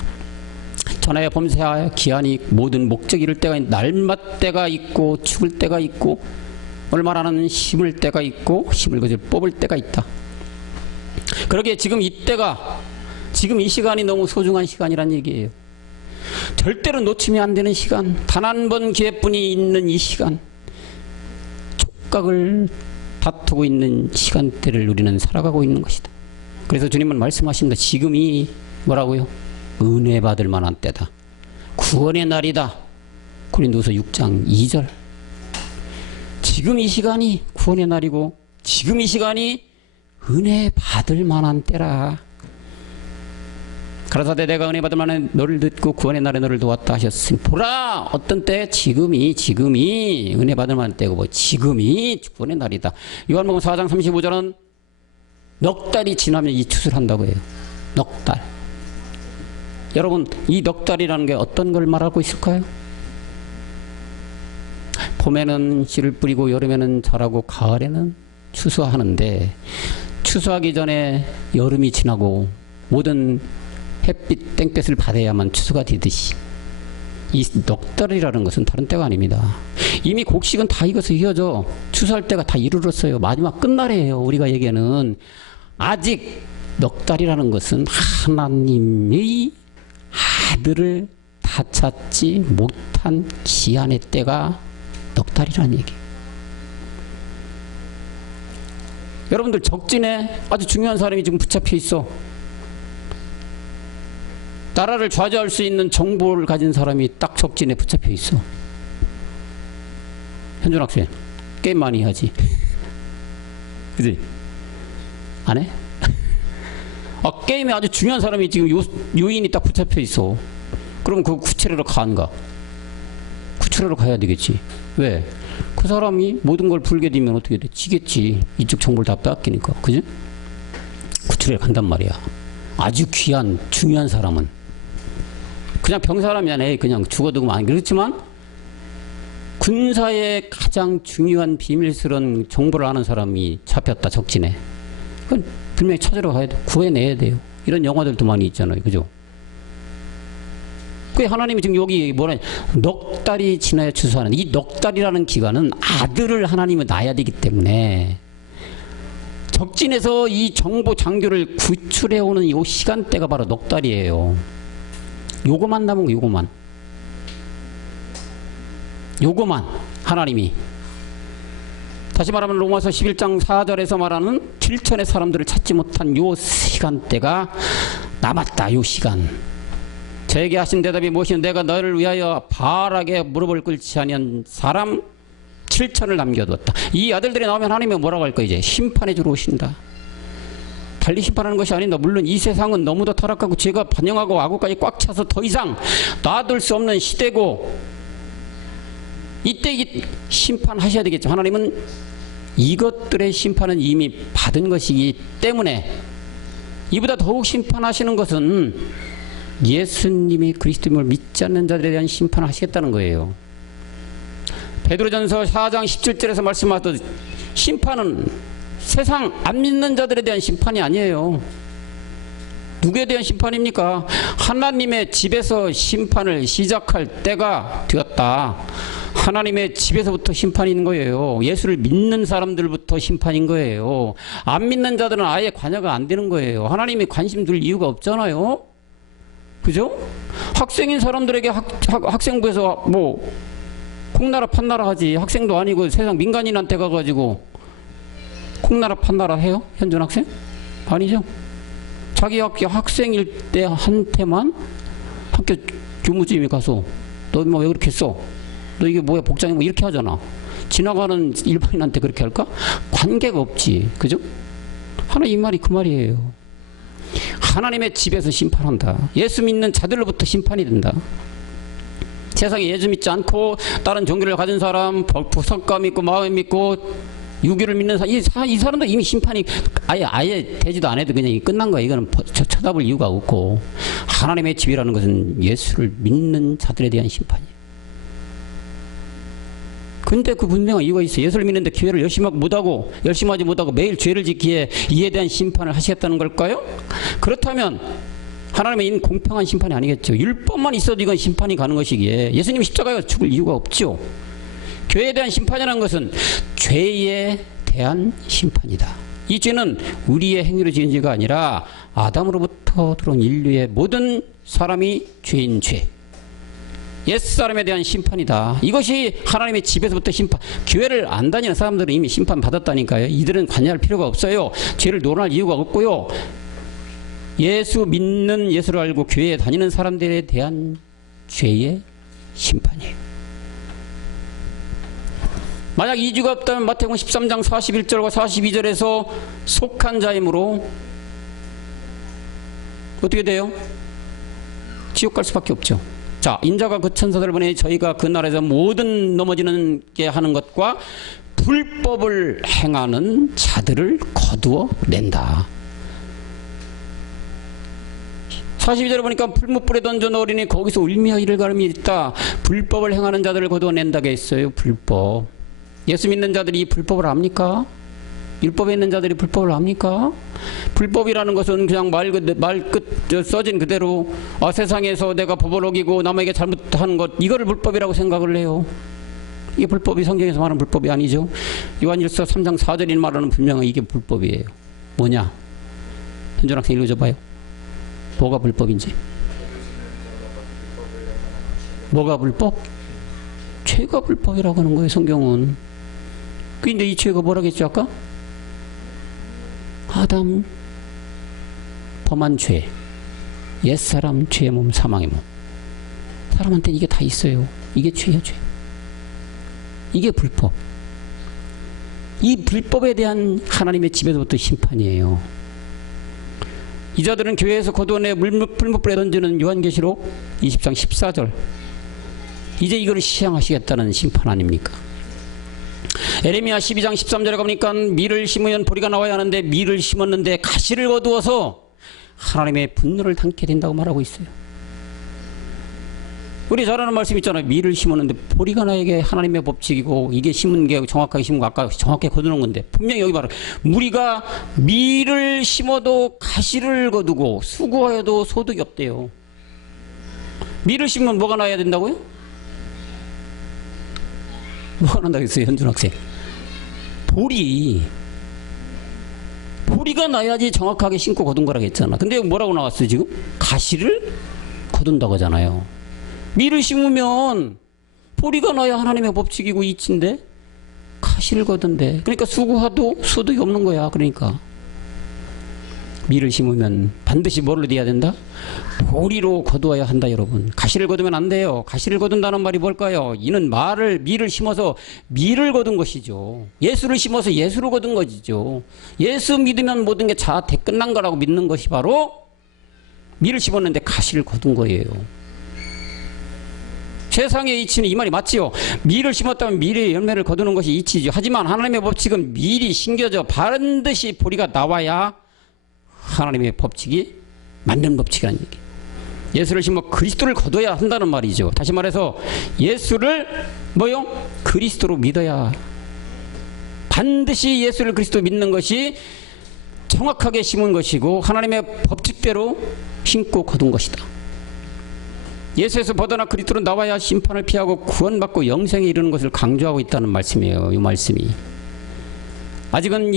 전하여 범사에 기한이, 모든 목적이 이를 때가 있고, 날맛 때가 있고 죽을 때가 있고, 오늘 말하는 심을 때가 있고 심을 거둘 뽑을 때가 있다. 그러기에 지금 이때가, 지금 이 시간이 너무 소중한 시간이란 얘기예요. 절대로 놓치면 안 되는 시간, 단 한 번 기회뿐이 있는 이 시간, 촉각을 다투고 있는 시간대를 우리는 살아가고 있는 것이다. 그래서 주님은 말씀하십니다. 지금이 뭐라고요? 은혜 받을 만한 때다. 구원의 날이다. 고린도서 6장 2절. 지금 이 시간이 구원의 날이고, 지금 이 시간이 은혜 받을 만한 때라. 가라사대 내가 은혜 받을 만한 너를 듣고 구원의 날에 너를 도왔다 하셨으니, 보라 어떤 때? 지금이 은혜 받을 만한 때고, 뭐 지금이 구원의 날이다. 요한복음 4장 35절은 넉 달이 지나면 이 추수를 한다고 해요. 넉 달. 여러분, 이 넉 달이라는 게 어떤 걸 말하고 있을까요? 봄에는 씨를 뿌리고 여름에는 자라고 가을에는 추수하는데, 추수하기 전에 여름이 지나고 모든 햇빛 땡볕을 받아야만 추수가 되듯이, 이 넉 달이라는 것은 다른 때가 아닙니다. 이미 곡식은 다 익어서 이어져 추수할 때가 다 이르렀어요. 마지막 끝날이에요. 우리가 얘기하는 아직 넉 달이라는 것은 하나님의 아들을 다 찾지 못한 기한의 때가 넉 달이라는 얘기예요. 여러분들, 적진에 아주 중요한 사람이 지금 붙잡혀 있어. 나라를 좌지할 수 있는 정보를 가진 사람이 딱 적진에 붙잡혀 있어. 현준 학생, 게임 많이 하지? 그지? 안 해? 게임에 아주 중요한 사람이 지금 요인이 딱 붙잡혀 있어. 그럼 그 구체로로 가는가? 구체로로 가야 되겠지. 왜? 그 사람이 모든 걸 불게 되면 어떻게 돼? 지겠지. 이쪽 정보를 다 빼앗기니까. 그지? 구체로로 간단 말이야. 아주 귀한 중요한 사람은 그냥 병사라면 그냥 죽어도 안 그렇지만, 군사의 가장 중요한 비밀스러운 정보를 아는 사람이 잡혔다, 적진에. 그건 분명히 찾으러 가야 돼. 구해내야 돼요. 이런 영화들도 많이 있잖아요. 그죠? 그 하나님이 지금 여기 넉 달이 지나야 추수하는, 이 넉 달이라는 기간은 아들을 하나님은 낳아야 되기 때문에, 적진에서 이 정보 장교를 구출해오는 이 시간대가 바로 넉 달이에요. 요거만 남은 거, 요거만 하나님이, 다시 말하면 로마서 11장 4절에서 말하는 7천의 사람들을 찾지 못한 요 시간대가 남았다. 요 시간. 저에게 하신 대답이 무엇이냐? 내가 너를 위하여 바라게 무릎을 꿇지 아니한 사람 7천을 남겨두었다. 이 아들들이 나오면 하나님이 뭐라고 할 거야? 이제 심판해 주러 오신다. 달리 심판하는 것이 아닌다. 물론 이 세상은 너무도 타락하고 죄가 반영하고 악어까지 꽉 차서 더 이상 놔둘 수 없는 시대고, 이때 심판하셔야 되겠죠. 하나님은 이것들의 심판은 이미 받은 것이기 때문에 이보다 더욱 심판하시는 것은 예수님이 그리스도임을 믿지 않는 자들에 대한 심판을 하시겠다는 거예요. 베드로전서 4장 17절에서 말씀하셨듯 심판은 세상 안 믿는 자들에 대한 심판이 아니에요. 누구에 대한 심판입니까? 하나님의 집에서 심판을 시작할 때가 되었다. 하나님의 집에서부터 심판이 있는 거예요. 예수를 믿는 사람들부터 심판인 거예요. 안 믿는 자들은 아예 관여가 안 되는 거예요. 하나님이 관심 둘 이유가 없잖아요. 그죠? 학생인 사람들에게 학생부에서 뭐 콩나라 판나라 하지, 학생도 아니고 세상 민간인한테 가가지고 콩나라 판나라 해요? 현준 학생? 아니죠. 자기 학교 학생일 때 한테만 학교 교무주임이 가서 너 뭐 왜 그렇게 써? 너 이게 뭐야 복장이 뭐 이렇게 하잖아. 지나가는 일반인한테 그렇게 할까? 관계가 없지. 그죠? 하나 이 말이 그 말이에요. 하나님의 집에서 심판한다. 예수 믿는 자들로부터 심판이 된다. 세상에 예수 믿지 않고 다른 종교를 가진 사람, 성과 믿고 마음 믿고 유교를 믿는 사람, 이 사람도 이미 심판이 아예 되지도 않아도 그냥 끝난 거야. 이거는 쳐다볼 이유가 없고, 하나님의 집이라는 것은 예수를 믿는 자들에 대한 심판이에요. 근데 그 분명한 이유가 있어요. 예수를 믿는데 기회를 열심히 하지 못하고 매일 죄를 짓기에 이에 대한 심판을 하시겠다는 걸까요? 그렇다면 하나님의 공평한 심판이 아니겠죠. 율법만 있어도 이건 심판이 가는 것이기에 예수님이 십자가에 죽을 이유가 없죠. 죄에 대한 심판이라는 것은 죄에 대한 심판이다. 이 죄는 우리의 행위로 지은 죄가 아니라 아담으로부터 들어온 인류의 모든 사람이 죄인 죄, 옛사람에 대한 심판이다. 이것이 하나님의 집에서부터 심판. 교회를 안 다니는 사람들은 이미 심판 받았다니까요. 이들은 관여할 필요가 없어요. 죄를 논할 이유가 없고요. 예수 믿는, 예수를 알고 교회에 다니는 사람들에 대한 죄의 심판이에요. 만약 이주가 없다면 마태복음 13장 41절과 42절에서 속한 자이므로 어떻게 돼요? 지옥 갈 수밖에 없죠. 자, 인자가 그 천사들을 보내 저희가 그 나라에서 모든 넘어지는 게 하는 것과 불법을 행하는 자들을 거두어 낸다. 42절에 보니까 풀무불에 던져 넣으리니 거기서 울며 이를 가름이 있다. 불법을 행하는 자들을 거두어 낸다고 했어요. 불법. 예수 믿는 자들이 이 불법을 압니까? 율법에 있는 자들이 불법을 압니까? 불법이라는 것은 그냥 말끝 써진 그대로 세상에서 내가 법을 어기고 남에게 잘못하는 것, 이거를 불법이라고 생각을 해요. 이게 불법이 성경에서 말하는 불법이 아니죠. 요한일서 3장 4절인 말하는 분명히 이게 불법이에요. 뭐냐? 현준 학생 읽어줘봐요. 뭐가 불법인지. 뭐가 불법? 죄가 불법이라고 하는 거예요, 성경은. 근데 이 죄가 뭐라겠죠, 아까? 아담 범한 죄, 옛사람 죄의 몸, 사망의 몸. 사람한테는 이게 다 있어요. 이게 죄야, 죄. 이게 불법. 이 불법에 대한 하나님의 집에서부터 심판이에요. 이 자들은 교회에서 거두어내 풀무불에 던지는 요한계시록 20장 14절. 이제 이걸 시행하시겠다는 심판 아닙니까? 에레미야 12장 13절에 가보니까 밀을 심으면 보리가 나와야 하는데 밀을 심었는데 가시를 거두어서 하나님의 분노를 담게 된다고 말하고 있어요. 우리 잘 아는 말씀 있잖아요. 밀을 심었는데 보리가 나에게 하나님의 법칙이고 이게 심은 게 정확하게 심은 거 아까 정확하게 거두는 건데 분명히 여기 말은 우리가 밀을 심어도 가시를 거두고 수고하여도 소득이 없대요. 밀을 심으면 뭐가 나야 된다고요? 뭐가 난다고 했어요, 현준 학생? 보리가 나야지 정확하게 심고 거둔 거라고 했잖아. 근데 뭐라고 나왔어요, 지금? 가시를 거둔다고 하잖아요. 밀을 심으면 보리가 나야 하나님의 법칙이고 이치인데 가시를 거둔대. 그러니까 수고해도 소득이 없는 거야. 그러니까 밀을 심으면 반드시 뭐를 내야 된다? 보리로 거두어야 한다. 여러분, 가시를 거두면 안 돼요. 가시를 거둔다는 말이 뭘까요? 이는 밀을 심어서 밀을 거둔 것이죠. 예수를 심어서 예수를 거둔 것이죠. 예수 믿으면 모든 게 다 끝난 거라고 믿는 것이 바로 밀을 심었는데 가시를 거둔 거예요. 세상의 이치는 이 말이 맞지요. 밀을 심었다면 밀의 열매를 거두는 것이 이치죠. 하지만 하나님의 법칙은 밀이 심겨져 반드시 보리가 나와야 하나님의 법칙이 맞는 법칙이라는 얘기. 예수를 심어 그리스도를 거둬야 한다는 말이죠. 다시 말해서 예수를 뭐요? 그리스도로 믿어야, 반드시 예수를 그리스도 믿는 것이 정확하게 심은 것이고 하나님의 법칙대로 심고 거둔 것이다. 예수에서 벗어나 그리스도로 나와야 심판을 피하고 구원받고 영생에 이르는 것을 강조하고 있다는 말씀이에요. 이 말씀이. 아직은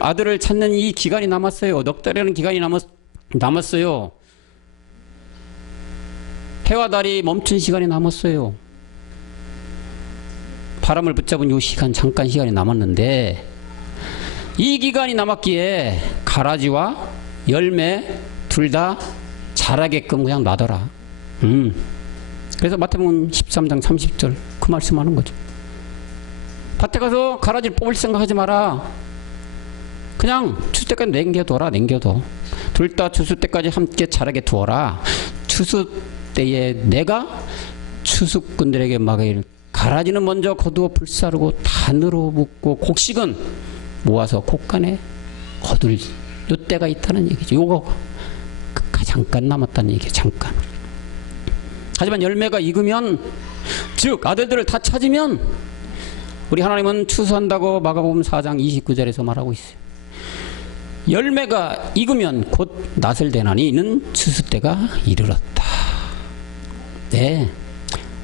아들을 찾는 이 기간이 남았어요. 넉 달이라는 기간이 남았어요. 해와 달이 멈춘 시간이 남았어요. 바람을 붙잡은 이 시간, 잠깐 시간이 남았는데 이 기간이 남았기에 가라지와 열매 둘 다 자라게끔 그냥 놔둬라. 그래서 마태복음 13장 30절 그 말씀하는 거죠. 밭에 가서 가라지를 뽑을 생각하지 마라. 그냥 추수 때까지 남겨둬라. 둘 다 추수 때까지 함께 자라게 두어라. 추수 때에 내가 추수꾼들에게 막을 가라지는 먼저 거두어 불사르고 단으로 묶고 곡식은 모아서 곡간에 거둘 요 때가 있다는 얘기죠. 요거 잠깐 남았다는 얘기예요. 잠깐. 하지만 열매가 익으면, 즉 아들들을 다 찾으면 우리 하나님은 추수한다고 마가복음 4장 29절에서 말하고 있어요. 열매가 익으면 곧 낫을 대나니 이는 추수 때가 이르렀다. 네,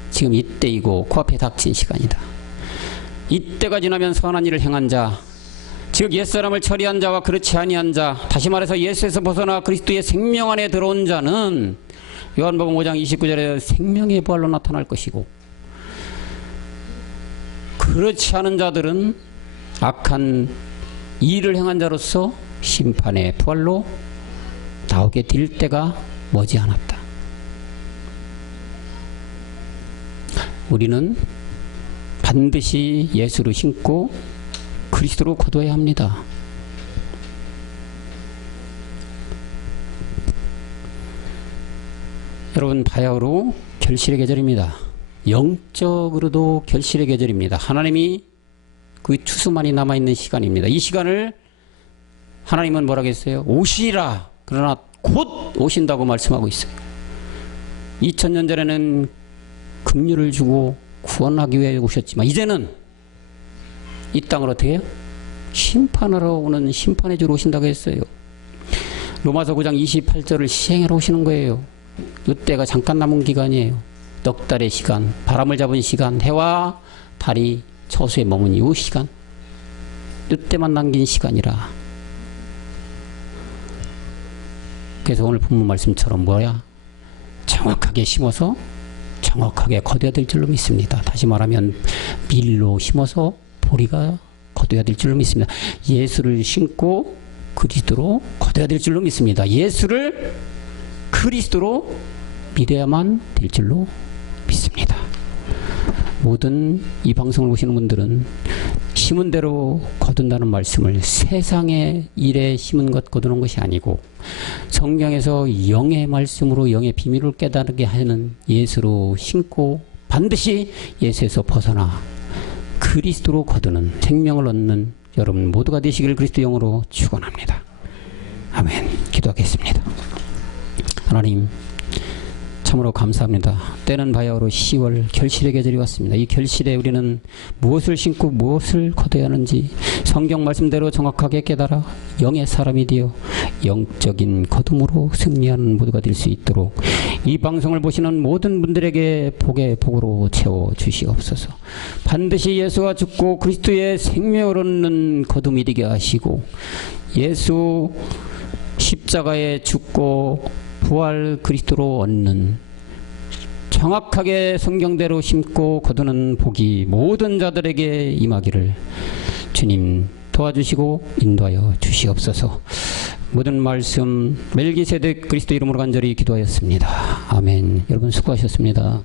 지금 이때이고 코앞에 닥친 시간이다. 이때가 지나면 선한 일을 행한 자, 즉 옛사람을 처리한 자와 그렇지 아니한 자, 다시 말해서 예수에서 벗어나 그리스도의 생명 안에 들어온 자는 요한복음 5장 29절에 생명의 부활로 나타날 것이고, 그렇지 않은 자들은 악한 일을 행한 자로서 심판의 부활로 나오게 될 때가 머지않았다. 우리는 반드시 예수를 신고 그리스도로 거둬야 합니다. 여러분, 바야흐로 결실의 계절입니다. 영적으로도 결실의 계절입니다. 하나님이 그 추수만이 남아있는 시간입니다. 이 시간을 하나님은 뭐라고 했어요? 오시라. 그러나 곧 오신다고 말씀하고 있어요. 2000년 전에는 긍휼을 주고 구원하기 위해 오셨지만 이제는 이 땅으로 어떻게 해요? 심판하러 오는 심판의 주로 오신다고 했어요. 로마서 9장 28절을 시행하러 오시는 거예요. 이때가 잠깐 남은 기간이에요. 넉 달의 시간, 바람을 잡은 시간, 해와 달이 처수에 머문 이 시간, 이때만 남긴 시간이라. 그래서 오늘 본문 말씀처럼 뭐야? 정확하게 심어서 정확하게 거둬야 될 줄로 믿습니다. 다시 말하면 밀로 심어서 보리가 거둬야 될 줄로 믿습니다. 예수를 심고 그리스도로 거둬야 될 줄로 믿습니다. 예수를 그리스도로 믿어야만 될 줄로 믿습니다. 모든 이 방송을 보시는 분들은 심은 대로 거둔다는 말씀을 세상의 일에 심은 것 거두는 것이 아니고 성경에서 영의 말씀으로 영의 비밀을 깨달게 하는 예수로 심고 반드시 예수에서 벗어나 그리스도로 거두는 생명을 얻는 여러분 모두가 되시길 그리스도 영으로 축원합니다. 아멘. 기도하겠습니다. 하나님, 참으로 감사합니다. 때는 바야흐로 10월 결실의 계절이 왔습니다. 이 결실에 우리는 무엇을 심고 무엇을 거둬야 하는지 성경 말씀대로 정확하게 깨달아 영의 사람이 되어 영적인 거둠으로 승리하는 모두가 될 수 있도록 이 방송을 보시는 모든 분들에게 복의 복으로 채워 주시옵소서. 반드시 예수가 죽고 그리스도의 생명을 얻는 거둠이 되게 하시고 예수 십자가에 죽고 부활 그리스도로 얻는 정확하게 성경대로 심고 거두는 복이 모든 자들에게 임하기를 주님 도와주시고 인도하여 주시옵소서. 모든 말씀 멜기세덱 그리스도 이름으로 간절히 기도하였습니다. 아멘. 여러분 수고하셨습니다.